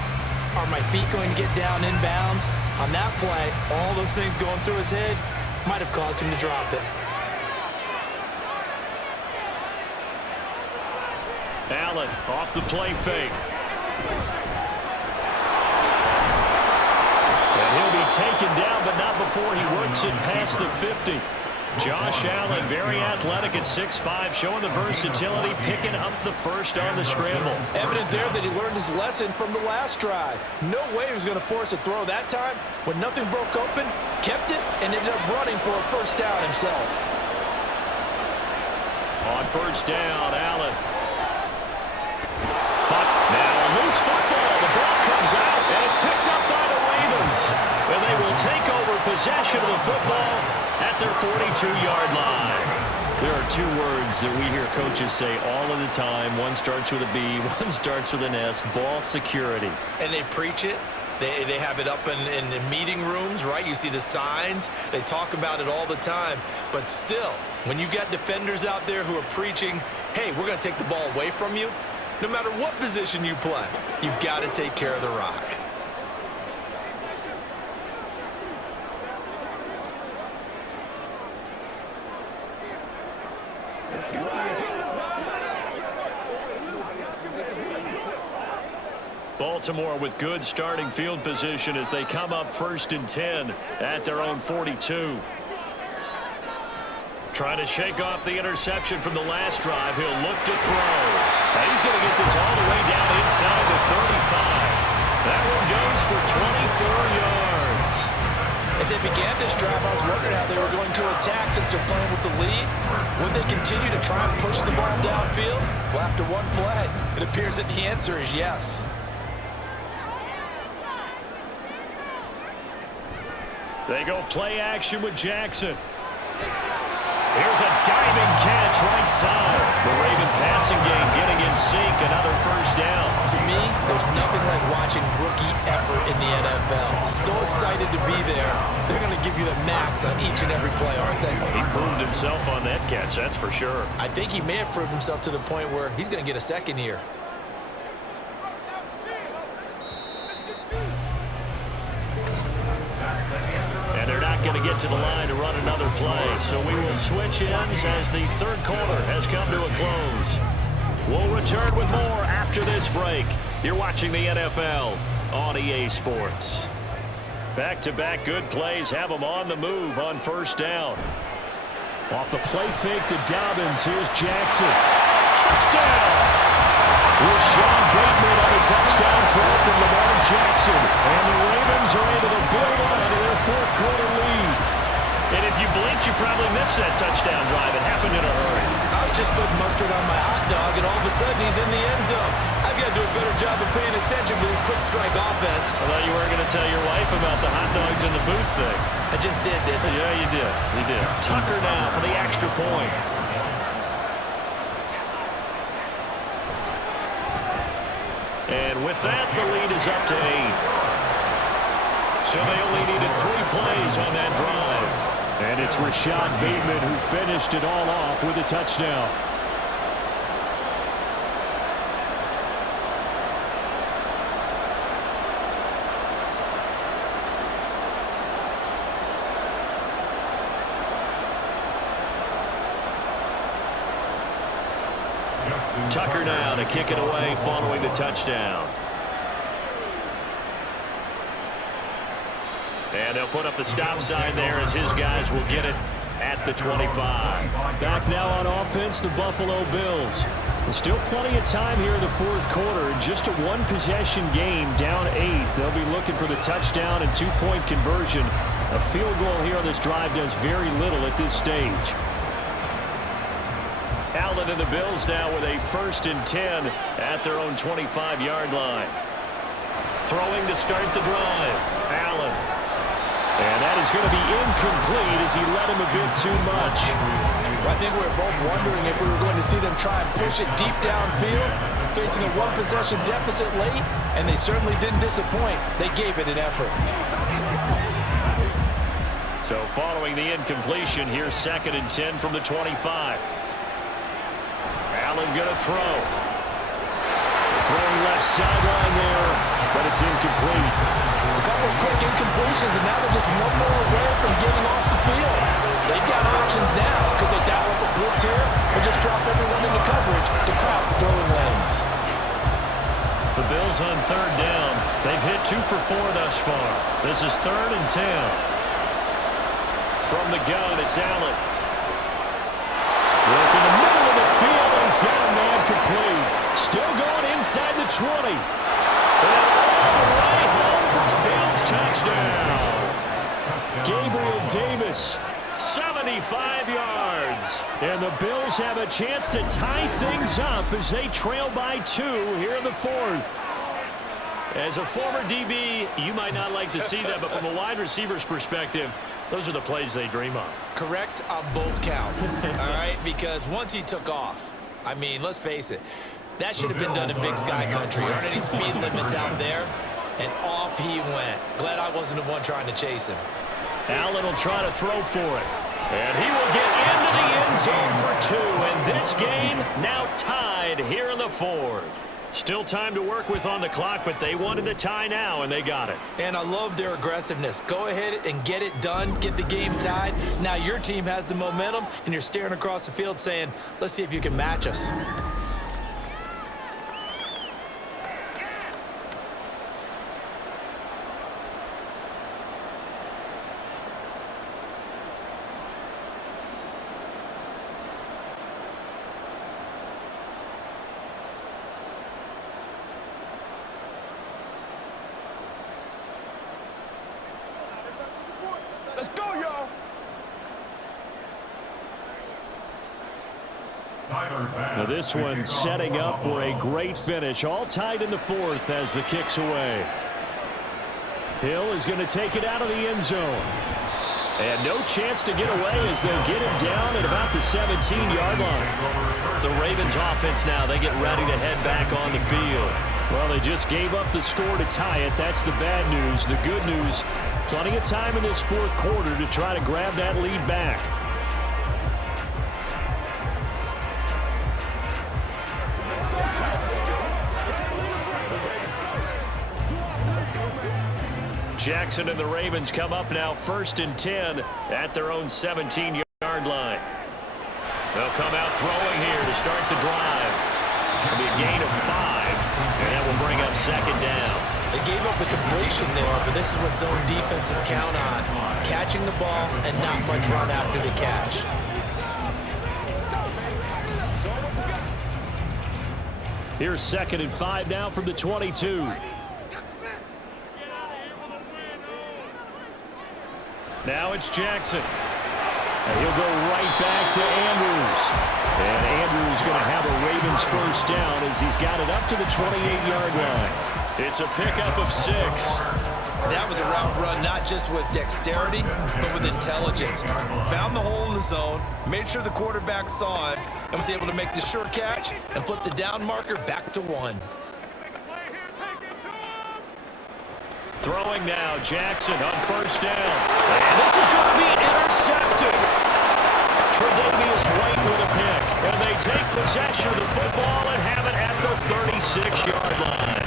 Are my feet going to get down inbounds? On that play, all those things going through his head might have caused him to drop it. Allen off the play fake. He'll be taken down, but not before he works it past the 50. Josh Allen, very athletic at 6'5", showing the versatility, picking up the first on the scramble. Evident there that he learned his lesson from the last drive. No way he was going to force a throw that time. When nothing broke open, kept it, and ended up running for a first down himself. On 1st down, Allen. Now a loose football. The ball comes out, and it's picked up by the Ravens. And they will take over possession of the football at their 42-yard line. There are 2 words that we hear coaches say all of the time. One starts with a B, one starts with an S, ball security. And they preach it. They have it up in meeting rooms, right? You see the signs. They talk about it all the time. But still, when you got defenders out there who are preaching, hey, we're going to take the ball away from you, no matter what position you play, you've got to take care of the rock. Baltimore with good starting field position as they come up 1st and 10 at their own 42. Trying to shake off the interception from the last drive. He'll look to throw. And he's going to get this all the way down inside the 35. That one goes for 24 yards. As they began this drive, I was wondering how they were going to attack since they're playing with the lead. Would they continue to try and push the ball downfield? Well, after one play, it appears that the answer is yes. They go play action with Jackson. Here's a diving catch right side. The Raven passing game getting in sync, another first down. To me, there's nothing like watching rookie effort in the NFL. So excited to be there. They're going to give you the max on each and every play, aren't they? He proved himself on that catch, that's for sure. I think he may have proved himself to the point where he's going to get a second here. And they're not going to get to the line to run another play. So we will switch ends as the third quarter has come to a close. We'll return with more after this break. You're watching the NFL on EA Sports. Back-to-back good plays have them on the move on first down. Off the play fake to Dobbins. Here's Jackson. Touchdown! Rashawn Bateman on a touchdown throw from Lamar Jackson. And the Ravens are able to build on to their fourth quarter lead. And if you blinked, you probably missed that touchdown drive. It happened in a hurry. I was just putting mustard on my hot dog, and all of a sudden he's in the end zone. I've got to do a better job of paying attention with this quick strike offense. I thought you were going to tell your wife about the hot dogs in the booth thing. I just did, didn't I? Yeah, you did. You did. Tucker now for the extra point. And with that, the lead is up to 8. So they only needed 3 plays on that drive. And it's Rashawn Bateman who finished it all off with a touchdown. Tucker now to kick it away following the touchdown. And they'll put up the stop sign there as his guys will get it at the 25. Back now on offense, the Buffalo Bills. There's still plenty of time here in the fourth quarter. Just a one-possession game, down 8. They'll be looking for the touchdown and 2-point conversion. A field goal here on this drive does very little at this stage. Allen and the Bills now with a 1st and 10 at their own 25-yard line. Throwing to start the drive. Allen. And that is going to be incomplete as he led him a bit too much. I think we were both wondering if we were going to see them try and push it deep downfield, facing a one-possession deficit late, and they certainly didn't disappoint. They gave it an effort. So following the incompletion, here's 2nd and 10 from the 25. Allen going to throw. Throwing left sideline there, but it's incomplete. A couple of quick incompletions, and now they're just one more away from getting off the field. They've got options now. Could they dial up a blitz here or just drop everyone into coverage to crowd the throwing lanes? The Bills on 3rd down. They've hit 2 for 4 thus far. This is 3rd and 10. From the gun, it's Allen. Work in the middle of the field, and he's got a man complete. Still going inside the 20. And all the way home for the Bills touchdown. Gabriel Davis, 75 yards. And the Bills have a chance to tie things up as they trail by 2 here in the 4th. As a former DB, you might not like to see that, but from a wide receiver's perspective, those are the plays they dream of. Correct on both counts, all right? Because once he took off, I mean, let's face it, that should have been done in Big Sky Country. There aren't any speed limits out there, and off he went. Glad I wasn't the one trying to chase him. Allen will try to throw for it. And he will get into the end zone for 2. And this game now tied here in the 4th. Still time to work with on the clock, but they wanted the tie now, and they got it. And I love their aggressiveness. Go ahead and get it done, get the game tied. Now your team has the momentum, and you're staring across the field saying, let's see if you can match us. Let's go, y'all. Now this one setting up for a great finish. All tied in the 4th as the kick's away. Hill is going to take it out of the end zone. And no chance to get away as they'll get him down at about the 17-yard line. The Ravens offense now, they get ready to head back on the field. Well, they just gave up the score to tie it. That's the bad news. The good news, plenty of time in this 4th quarter to try to grab that lead back. Jackson and the Ravens come up now 1st and 10 at their own 17-yard line. They'll come out throwing here to start the drive. It'll be a gain of 5, and that will bring up separation there, but this is what zone defenses count on. Catching the ball and not much run after the catch. Here's 2nd and 5 now from the 22. Now it's Jackson. And he'll go right back to Andrews. And Andrews going to have a Ravens first down as he's got it up to the 28-yard line. It's a pickup of 6. That was a route run not just with dexterity, but with intelligence. Found the hole in the zone, made sure the quarterback saw it, and was able to make the sure catch and flip the down marker back to 1. Throwing now, Jackson on first down. And this is going to be intercepted. Tre'Davious White with a pick. And they take possession of the football and have it at the 36-yard line.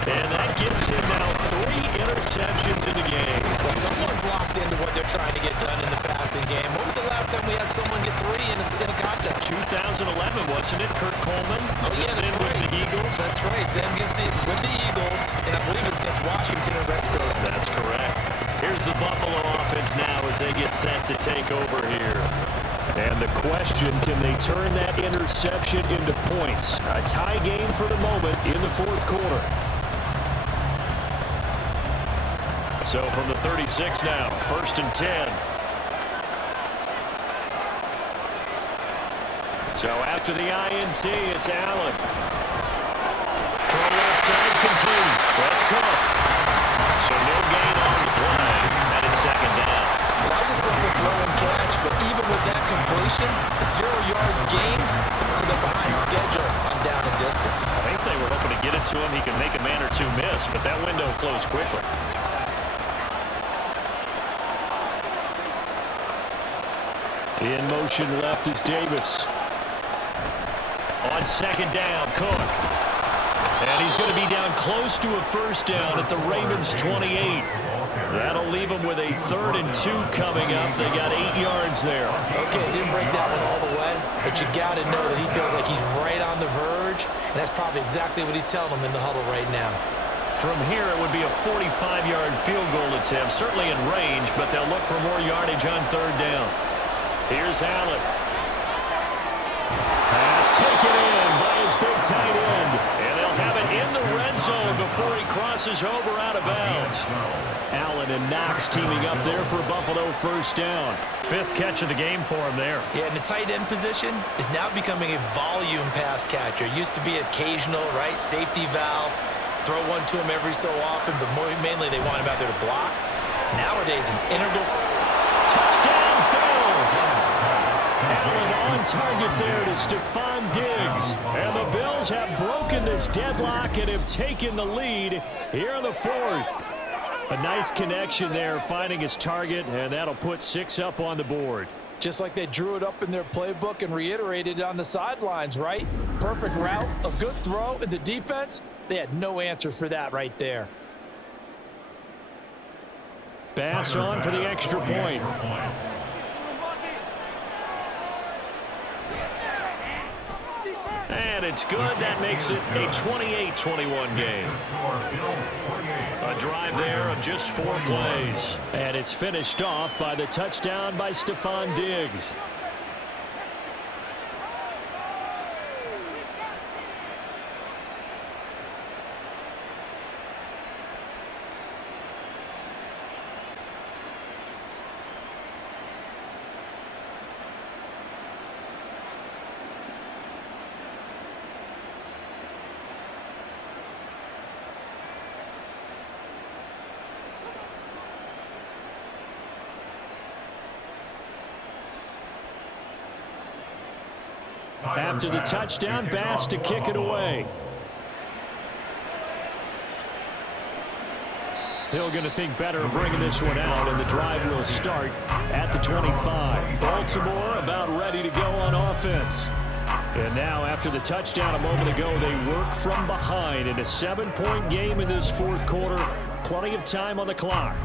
And that gives him now 3 interceptions in the game. Well, someone's locked into what they're trying to get done in the passing game. When was the last time we had someone get 3 in a contest? 2011, wasn't it? Kurt Coleman. Oh, yeah, that's right. With the Eagles. That's right. Then with the Eagles, and I believe it's against Washington or Rex Grossman. That's correct. Here's the Buffalo offense now as they get set to take over here. And the question, can they turn that interception into points? A tie game for the moment in the 4th quarter. So from the 36 now, 1st and 10. So after the INT, it's Allen. Throw left side complete. That's Cook. So no gain on the play. And it's 2nd down. Well, that was a simple throw and catch, but even with that completion, 0 yards gained, so they're behind schedule on down and distance. I think they were hoping to get it to him. He could make a man or 2 miss, but that window closed quickly. In motion left is Davis. On 2nd down, Cook. And he's going to be down close to a first down at the Ravens 28. That'll leave him with a 3rd and 2 coming up. They got 8 yards there. Okay, he didn't break that one all the way, but you got to know that he feels like he's right on the verge, and that's probably exactly what he's telling them in the huddle right now. From here, it would be a 45-yard field goal attempt, certainly in range, but they'll look for more yardage on 3rd down. Here's Allen. Pass taken in by his big tight end. And they'll have it in the red zone before he crosses over out of bounds. Allen and Knox teaming up there for Buffalo first down. 5th catch of the game for him there. Yeah, and the tight end position is now becoming a volume pass catcher. Used to be occasional, right? Safety valve. Throw one to him every so often, but mainly they want him out there to block. Nowadays, an integral touchdown Bills. Allen on target there to Stephon Diggs. And the Bills have broken this deadlock and have taken the lead here in the 4th. A nice connection there, finding his target, and that'll put 6 up on the board. Just like they drew it up in their playbook and reiterated it on the sidelines, right? Perfect route, a good throw, and the defense, they had no answer for that right there. Bass on for the extra point. And it's good. That makes it a 28-21 game. A drive there of just 4 plays. And it's finished off by the touchdown by Stephon Diggs. After the touchdown, Bass to kick it away. Hill going to think better of bringing this one out, and the drive will start at the 25. Baltimore about ready to go on offense. And now, after the touchdown a moment ago, they work from behind in a 7-point game in this 4th quarter. Plenty of time on the clock.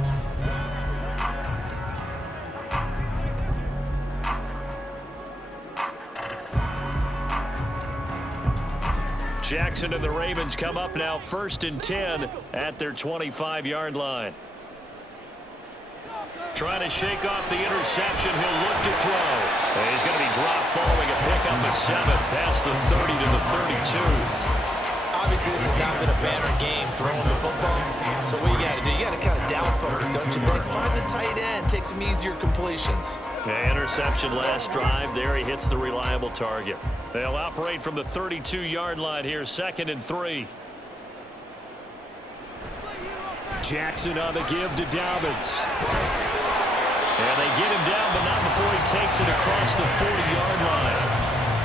Jackson and the Ravens come up now 1st and 10 at their 25-yard line. Trying to shake off the interception. He'll look to throw. And he's going to be dropped following a pickup of 7 past the 30 to the 32. Obviously, this has not been a banner game throwing the football. So what you got to do, you got to kind of down focus, don't you think? Find the tight end, take some easier completions. Yeah, interception last drive. There he hits the reliable target. They'll operate from the 32-yard line here, 2nd and 3. Jackson on the give to Dobbins. And they get him down, but not before he takes it across the 40-yard line.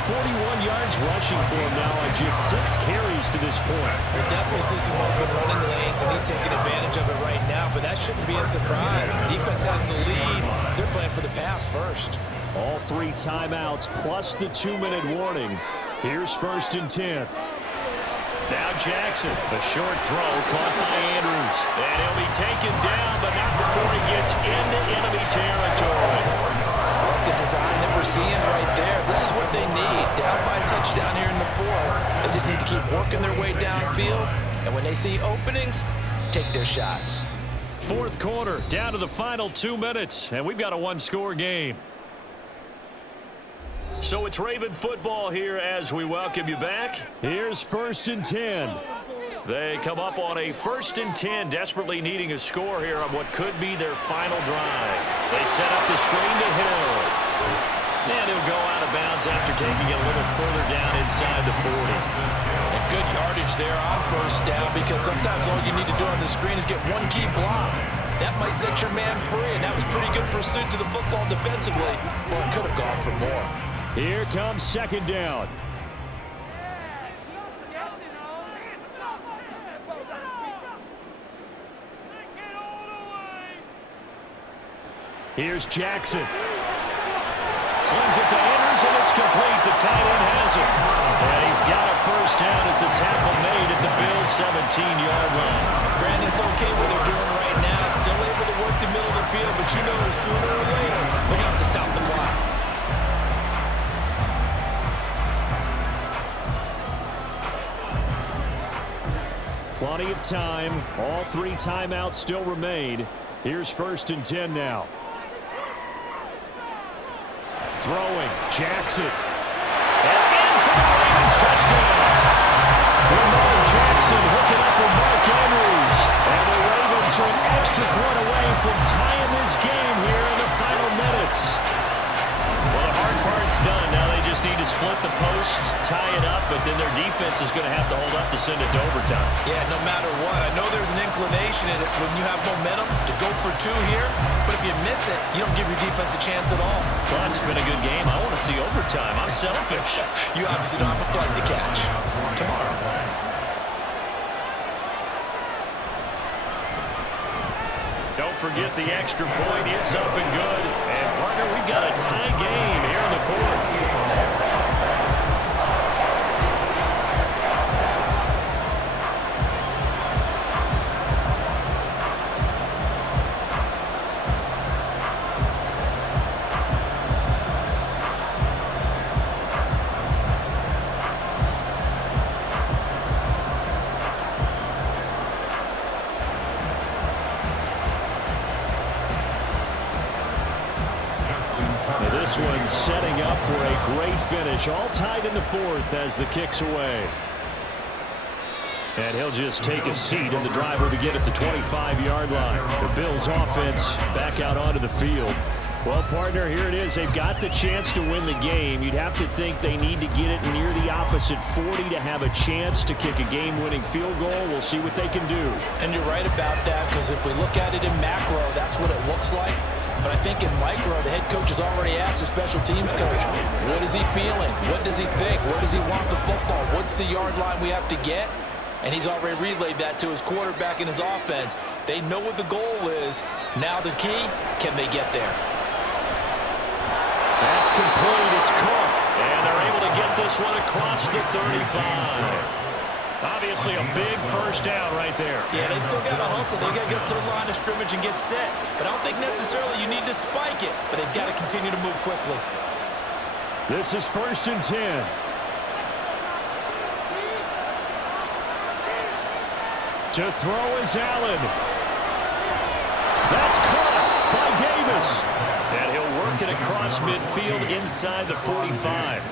41 yards rushing for him now on just 6 carries to this point. We'll definitely see some open running lanes, and he's taking advantage of it right now, but that shouldn't be a surprise. Defense has the lead. They're playing for the pass first. All 3 timeouts plus the 2-minute warning. Here's 1st and 10. Now Jackson, a short throw caught by Andrews. And he'll be taken down, but not before he gets into enemy territory. The design that we're seeing right there, this is what they need. Down by a touchdown here in the 4th. They just need to keep working their way downfield. And when they see openings, take their shots. 4th quarter, down to the final 2 minutes. And we've got a 1-score game. So it's Raven football here as we welcome you back. Here's 1st and 10. They come up on a 1st and 10, desperately needing a score here on what could be their final drive. They set up the screen to Hill. And he'll go out of bounds after taking it a little further down inside the 40. And good yardage there on 1st down, because sometimes all you need to do on the screen is get one key block. That might set your man free, and that was pretty good pursuit to the football defensively. Well, it could have gone for more. Here comes 2nd down. Here's Jackson. Slings it to Andrews, and it's complete. The tight end has it. And he's got a 1st down as the tackle made at the Bills' 17-yard line. Brandon's okay what they're doing right now. Still able to work the middle of the field, but you know sooner or later, we're going to have to stop the clock. Plenty of time. All 3 timeouts still remain. Here's 1st and 10 now. Throwing, Jackson. And in for the Ravens touchdown. Lamar Jackson hooking up with Mark Andrews. And the Ravens are an extra point away from tying this game here in the final minutes. Well, the hard part's done. Now they just need to split the post, tie it up, but then their defense is going to have to hold up to send it to overtime. Yeah, no matter what. I know there's an inclination in it when you have momentum to go for 2 here, but if you miss it, you don't give your defense a chance at all. Plus, it's been a good game. I want to see overtime. I'm selfish. You obviously don't have a flight to catch. Tomorrow. Don't forget the extra point. It's up and good. And, partner, we've got a tie game here in the 4th. This one setting up for a great finish. All tied in the 4th as the kick's away. And he'll just take a seat, and the drive will begin at the 25-yard line. The Bills offense back out onto the field. Well, partner, here it is. They've got the chance to win the game. You'd have to think they need to get it near the opposite 40 to have a chance to kick a game-winning field goal. We'll see what they can do. And you're right about that, because if we look at it in macro, that's what it looks like. But I think in micro, the head coach has already asked the special teams coach, what is he feeling? What does he think? Where does he want the football? What's the yard line we have to get? And he's already relayed that to his quarterback and his offense. They know what the goal is. Now the key, can they get there? That's complete. It's Cook. And they're able to get this one across the 35. Obviously a big 1st down right there. Yeah, they still got to hustle. They got to get to the line of scrimmage and get set. But I don't think necessarily you need to spike it. But they've got to continue to move quickly. This is 1st and 10. To throw is Allen. That's caught by Davis. And he'll work it across midfield inside the 45.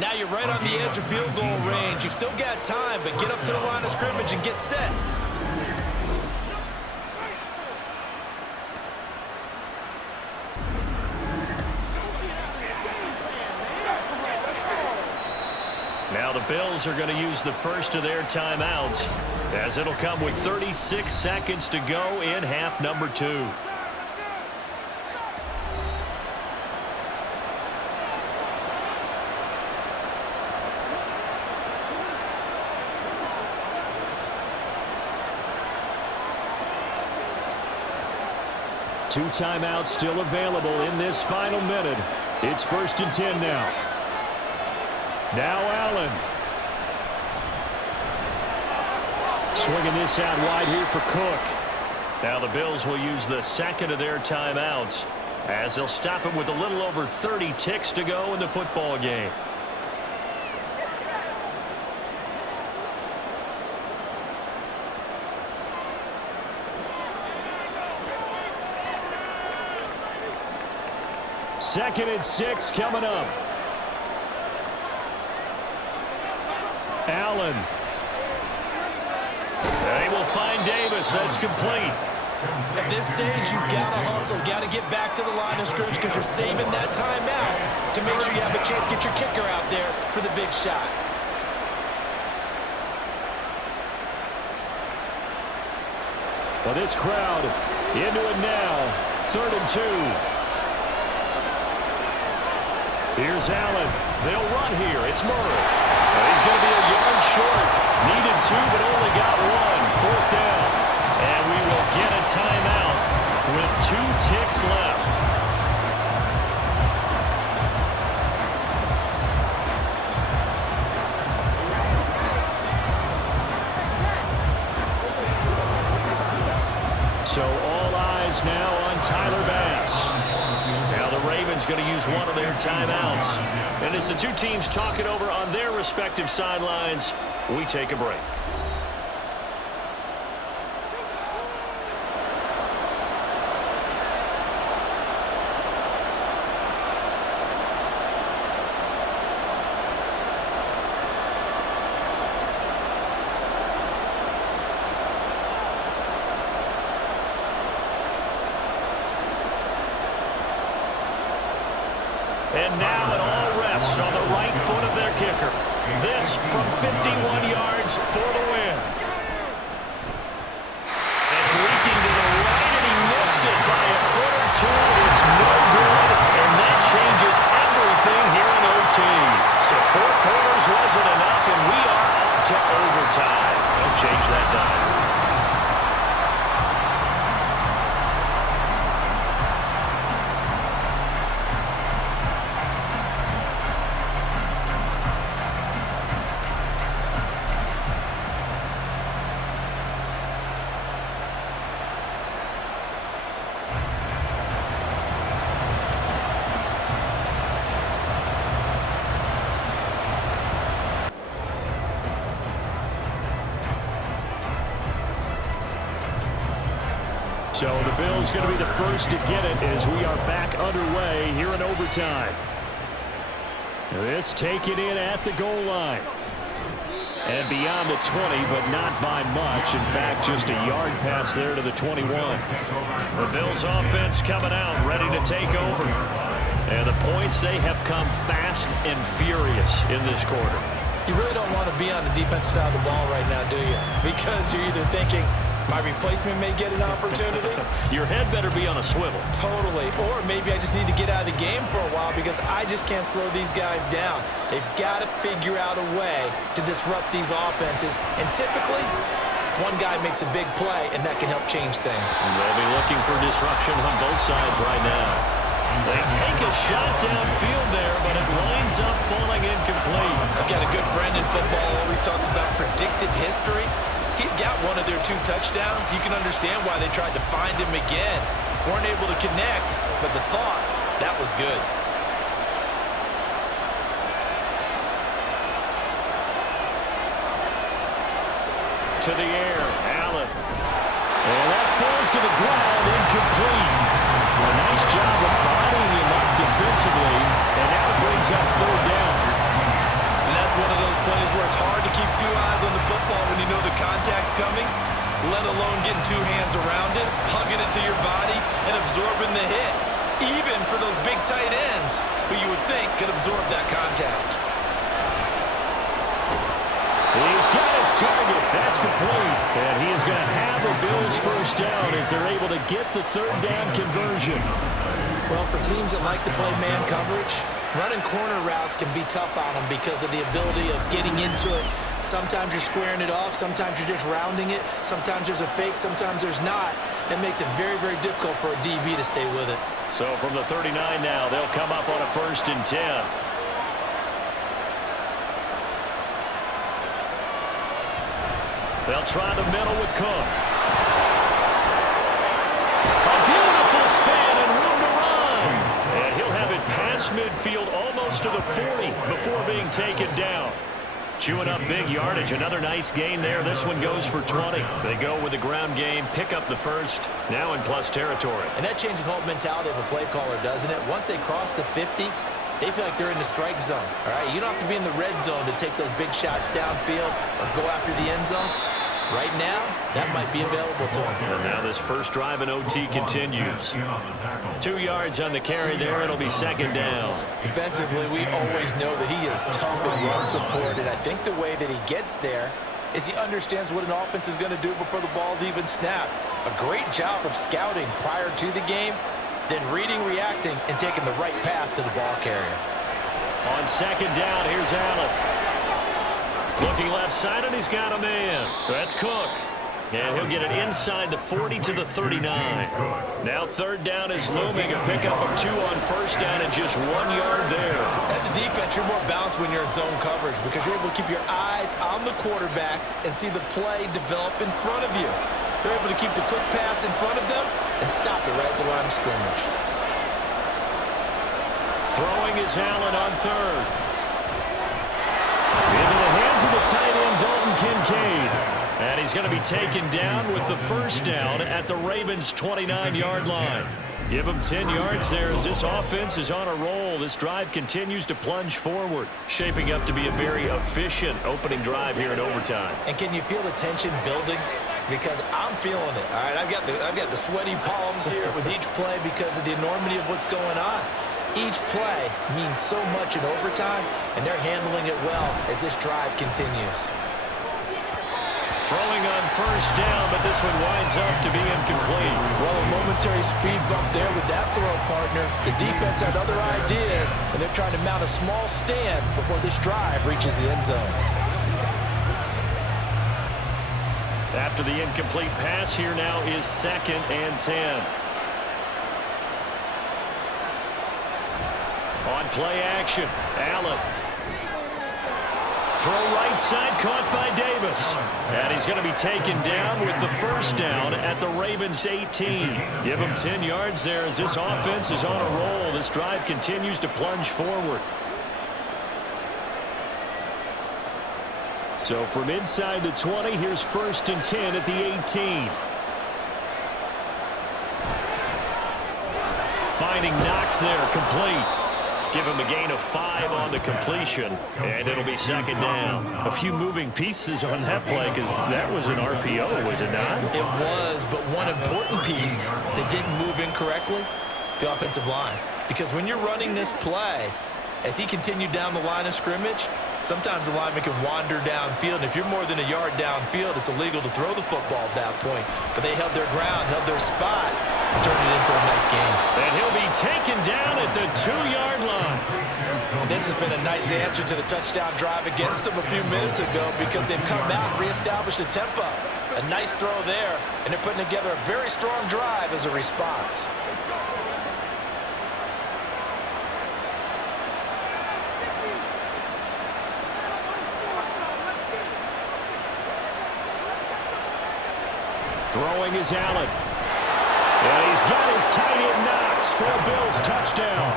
Now you're right on the edge of field goal range. You've still got time, but get up to the line of scrimmage and get set. Now the Bills are going to use the first of their timeouts, as it'll come with 36 seconds to go in half number 2. Two timeouts still available in this final minute. It's 1st and 10 now. Now Allen. Swinging this out wide here for Cook. Now the Bills will use the second of their timeouts, as they'll stop him with a little over 30 ticks to go in the football game. Second and 6 coming up. Allen. They will find Davis. That's complete. At this stage, you've got to hustle, got to get back to the line of scrimmage because you're saving that timeout to make sure you have a chance to get your kicker out there for the big shot. Well, this crowd into it now. 3rd and 2. Here's Allen. They'll run here. It's Murray. He's going to be a yard short. Needed 2, but only got 1. 4th down. And we will get a timeout with 2 ticks left. So all eyes now on Tyler Bass. Now the Ravens going to use one of their timeouts. And as the two teams talk it over on their respective sidelines, we take a break. And now it all rests on the right foot of their kicker. This from 51 yards for the win. It's leaking to the right, and he missed it by a foot or 2. It's no good, and that changes everything here in OT. So 4 quarters wasn't enough, and we are up to overtime. Don't change that dime. So the Bills going to be the first to get it as we are back underway here in overtime. This taken in at the goal line. And beyond the 20, but not by much. In fact, just a yard pass there to the 21. The Bills offense coming out, ready to take over. And the points, they have come fast and furious in this quarter. You really don't want to be on the defensive side of the ball right now, do you? Because you're either thinking, my replacement may get an opportunity. Your head better be on a swivel. Totally. Or maybe I just need to get out of the game for a while because I just can't slow these guys down. They've got to figure out a way to disrupt these offenses. And typically, one guy makes a big play, and that can help change things. And they'll be looking for disruption on both sides right now. They take a shot downfield there, but it winds up falling incomplete. I've got a good friend in football who always talks about predictive history. He's got one of their 2 touchdowns. You can understand why they tried to find him again. Weren't able to connect, but the thought, that was good. to the air. Allen. And that falls to the ground, incomplete. A nice job of bodying him up defensively, and now it brings up third down. And that's one of those plays where it's hard to keep two eyes on the football when you know the contact's coming, let alone getting two hands around it, hugging it to your body, and absorbing the hit. Even for those big tight ends who you would think could absorb that contact. He's got his target. That's complete. And he is going to have a Bills first down as they're able to get the third down conversion. Well, for teams that like to play man coverage, running corner routes can be tough on them because of the ability of getting into it. Sometimes you're squaring it off. Sometimes you're just rounding it. Sometimes there's a fake. Sometimes there's not. That makes it very, very difficult for a DB to stay with it. So from the 39 now, they'll come up on a 1st and 10. They'll try the middle with Cook. A beautiful span and room to run. And he'll have it past midfield almost to the 40 before being taken down. Chewing up big yardage. Another nice gain there. This one goes for 20. They go with the ground game, pick up the first, now in plus territory. And that changes the whole mentality of a play caller, doesn't it? Once they cross the 50, they feel like they're in the strike zone. All right, you don't have to be in the red zone to take those big shots downfield or go after the end zone. Right now, that might be available to him. And now this first drive in OT continues. 2 yards on the carry there. It'll be 2nd down. Defensively, we always know that he is tough in run support, and I think the way that he gets there is he understands what an offense is going to do before the ball's even snapped. A great job of scouting prior to the game, then reading, reacting, and taking the right path to the ball carrier. On 2nd down, here's Allen. Looking left side, and he's got a man. That's Cook. And he'll get it inside the 40 to the 39. Now 3rd down is looming. A pickup of 2 on 1st down and just 1 yard there. As a defense, you're more balanced when you're in zone coverage because you're able to keep your eyes on the quarterback and see the play develop in front of you. They're able to keep the quick pass in front of them and stop it right at the line of scrimmage. Throwing is Allen on 3rd. Into the hands of the tight end, Dalton Kincaid. And he's going to be taken down with the 1st down at the Ravens' 29-yard line. Give him 10 yards there as this offense is on a roll. This drive continues to plunge forward, shaping up to be a very efficient opening drive here in overtime. And can you feel the tension building? Because I'm feeling it. All right, I've got the sweaty palms here with each play because of the enormity of what's going on. Each play means so much in overtime, and they're handling it well as this drive continues. Throwing on 1st down, but this one winds up to be incomplete. Well, a momentary speed bump there with that throw, partner. The defense had other ideas, and they're trying to mount a small stand before this drive reaches the end zone. After the incomplete pass, here now is 2nd and 10. On play action, Allen. Throw right side, caught by Davis. And he's going to be taken down with the 1st down at the Ravens' 18. Give him 10 yards there as this offense is on a roll. This drive continues to plunge forward. So from inside the 20, here's 1st and 10 at the 18. Finding Knox there, complete. Give him a gain of 5 on the completion, and it'll be 2nd down. A few moving pieces on that play because that was an RPO, was it not? It was, but one important piece that didn't move incorrectly, the offensive line. Because when you're running this play, as he continued down the line of scrimmage, sometimes the lineman can wander downfield. And if you're more than a yard downfield, it's illegal to throw the football at that point. But they held their ground, held their spot, and turned it into a nice game. And he'll be taken down at the 2-yard line. And this has been a nice answer to the touchdown drive against them a few minutes ago because they've come out and reestablished the tempo. A nice throw there, and they're putting together a very strong drive as a response. Throwing is Allen. And he's got his tight end Knox for a Bills touchdown.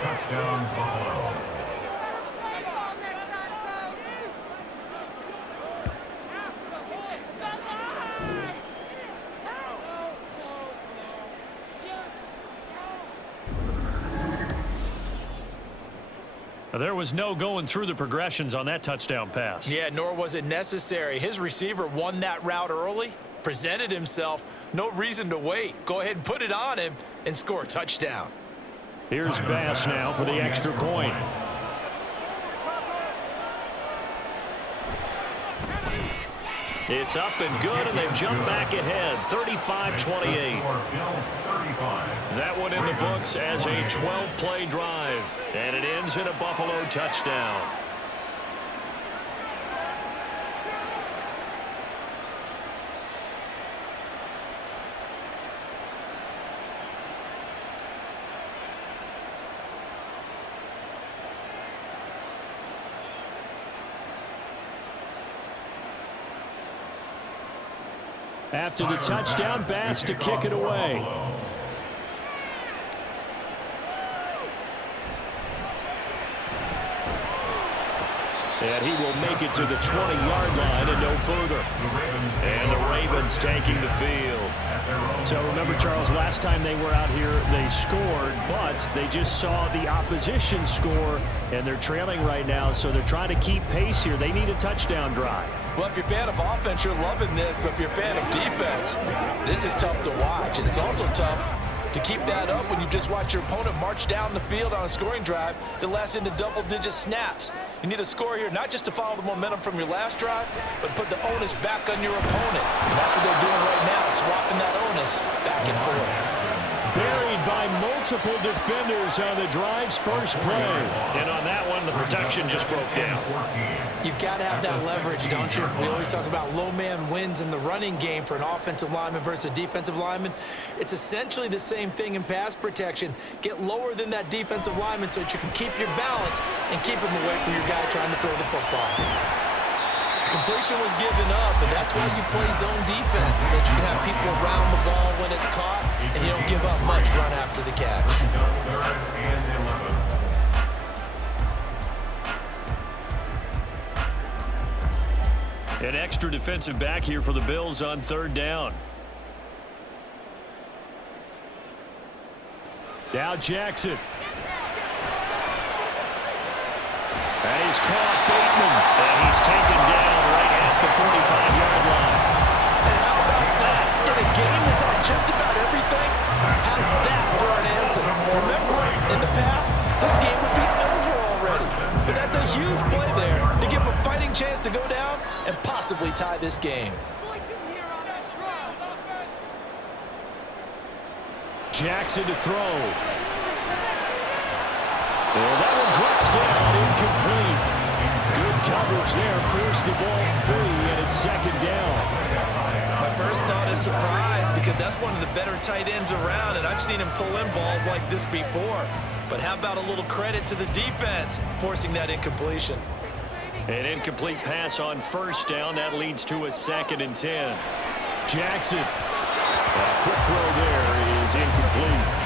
Touchdown, Buffalo. There was no going through the progressions on that touchdown pass. Yeah, nor was it necessary. His receiver won that route early, presented himself. No reason to wait. Go ahead and put it on him and score a touchdown. Here's Bass now for the extra point. It's up and good, and they've jumped back ahead, 35-28. That one in the books as a 12-play drive, and it ends in a Buffalo touchdown. After the touchdown, Bass to kick it away. And he will make it to the 20-yard line and no further. And the Ravens taking the field. So remember, Charles, last time they were out here, they scored, but they just saw the opposition score, and they're trailing right now, so they're trying to keep pace here. They need a touchdown drive. Well, if you're a fan of offense, you're loving this, but if you're a fan of defense, this is tough to watch, and it's also tough to keep that up when you just watch your opponent march down the field on a scoring drive that lasts into double-digit snaps. You need a score here, not just to follow the momentum from your last drive, but put the onus back on your opponent. And that's what they're doing right now, swapping that onus back and forth. Buried by multiple defenders on the drive's first play. And on that one, the protection just broke down. You've got to have that leverage, don't you? We always talk about low man wins in the running game for an offensive lineman versus a defensive lineman. It's essentially the same thing in pass protection. Get lower than that defensive lineman so that you can keep your balance and keep him away from your guy trying to throw the football. Completion was given up, and that's why you play zone defense, so that you can have people around the ball when it's caught, and you don't give up much run after the catch. An extra defensive back here for the Bills on third down. Now Jackson. And he's caught Bateman. And he's taken down right at the 45-yard line. And how about that? In a game that's had just about everything, has that for an answer. Remember, in the past, this game would be over already. But that's a huge play there to give him a fighting chance to go down and possibly tie this game. Jackson to throw. And that one drops down, incomplete. Good coverage there, forced the ball free, and it's second down. My first thought is surprise, because that's one of the better tight ends around, and I've seen him pull in balls like this before. But how about a little credit to the defense forcing that incompletion? An incomplete pass on first down. That leads to a 2nd and 10. Jackson. A quick throw there is incomplete.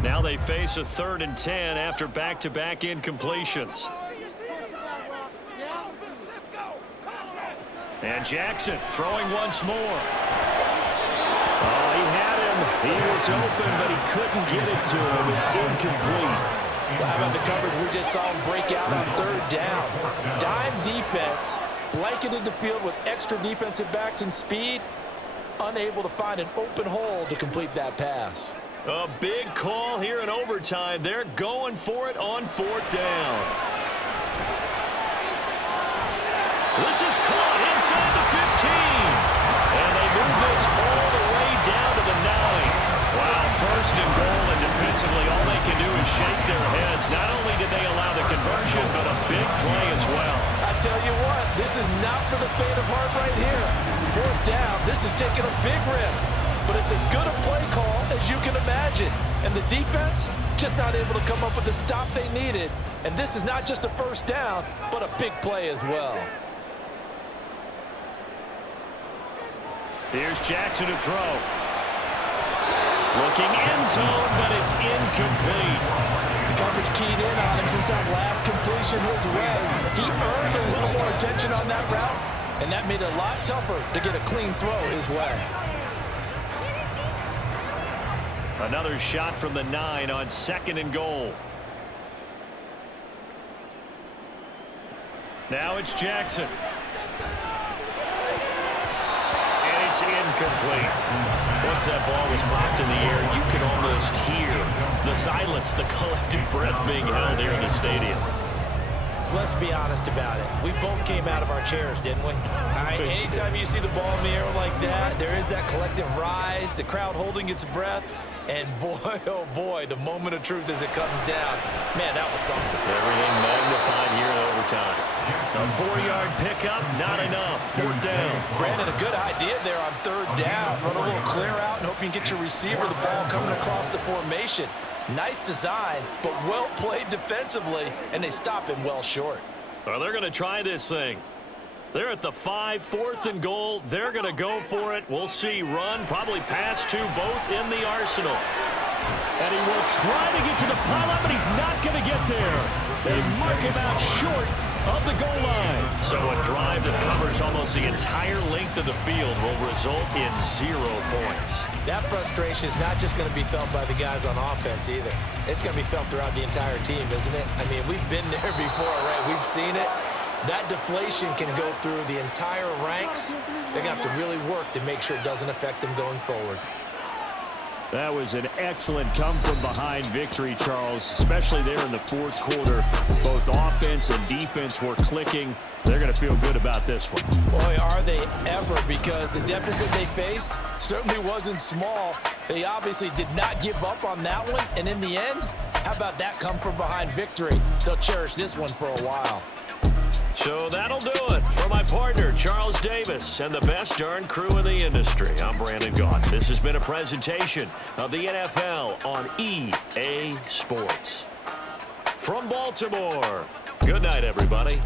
Now they face a 3rd and 10 after back-to-back incompletions. And Jackson throwing once more. Oh, he had him. He was open, but he couldn't get it to him. It's incomplete. Well, how about the coverage we just saw him break out on 3rd down? Dime defense, blanketed the field with extra defensive backs and speed, unable to find an open hole to complete that pass. A big call here in overtime. They're going for it on 4th down. This is caught inside the 15. And they move this all the way down to the 9. Wow, 1st and goal, and defensively all they can do is shake their heads. Not only did they allow the conversion, but a big play as well. I tell you what, this is not for the faint of heart right here. 4th down, this is taking a big risk. But it's as good a play call as you can imagine. And the defense just not able to come up with the stop they needed. And this is not just a 1st down, but a big play as well. Here's Jackson to throw. Looking end zone, but it's incomplete. The coverage keyed in on him since that last completion his way. He earned a little more attention on that route, and that made it a lot tougher to get a clean throw his way. Another shot from the 9 on 2nd and goal. Now it's Jackson. And it's incomplete. Once that ball was popped in the air, you could almost hear the silence, the collective breath being held here in the stadium. Let's be honest about it. We both came out of our chairs, didn't we? All right, anytime you see the ball in the air like that, there is that collective rise, the crowd holding its breath, and boy, oh boy, the moment of truth as it comes down. Man, that was something. Everything magnified here in overtime. A 4-yard pickup, not enough. 4th down. Brandon, a good idea there on 3rd down. Run a little clear out and hope you can get your receiver the ball coming across the formation. Nice design, but well played defensively, and they stop him well short. Well, they're going to try this thing. They're at the 5, 4th and goal. They're going to go for it. We'll see. Run, probably pass to both in the arsenal. And he will try to get to the pile-up, but he's not going to get there. They mark him out short of the goal line. So a drive that covers almost the entire length of the field will result in 0 points. That frustration is not just going to be felt by the guys on offense either. It's going to be felt throughout the entire team, isn't it? I mean, we've been there before, right? We've seen it. That deflation can go through the entire ranks. They're going to have to really work to make sure it doesn't affect them going forward. That was an excellent come-from-behind victory, Charles, especially there in the 4th quarter. Both offense and defense were clicking. They're going to feel good about this one. Boy, are they ever, because the deficit they faced certainly wasn't small. They obviously did not give up on that one, and in the end, how about that come-from-behind victory? They'll cherish this one for a while. So that'll do it for my partner, Charles Davis, and the best darn crew in the industry. I'm Brandon Gault. This has been a presentation of the NFL on EA Sports. From Baltimore, good night, everybody.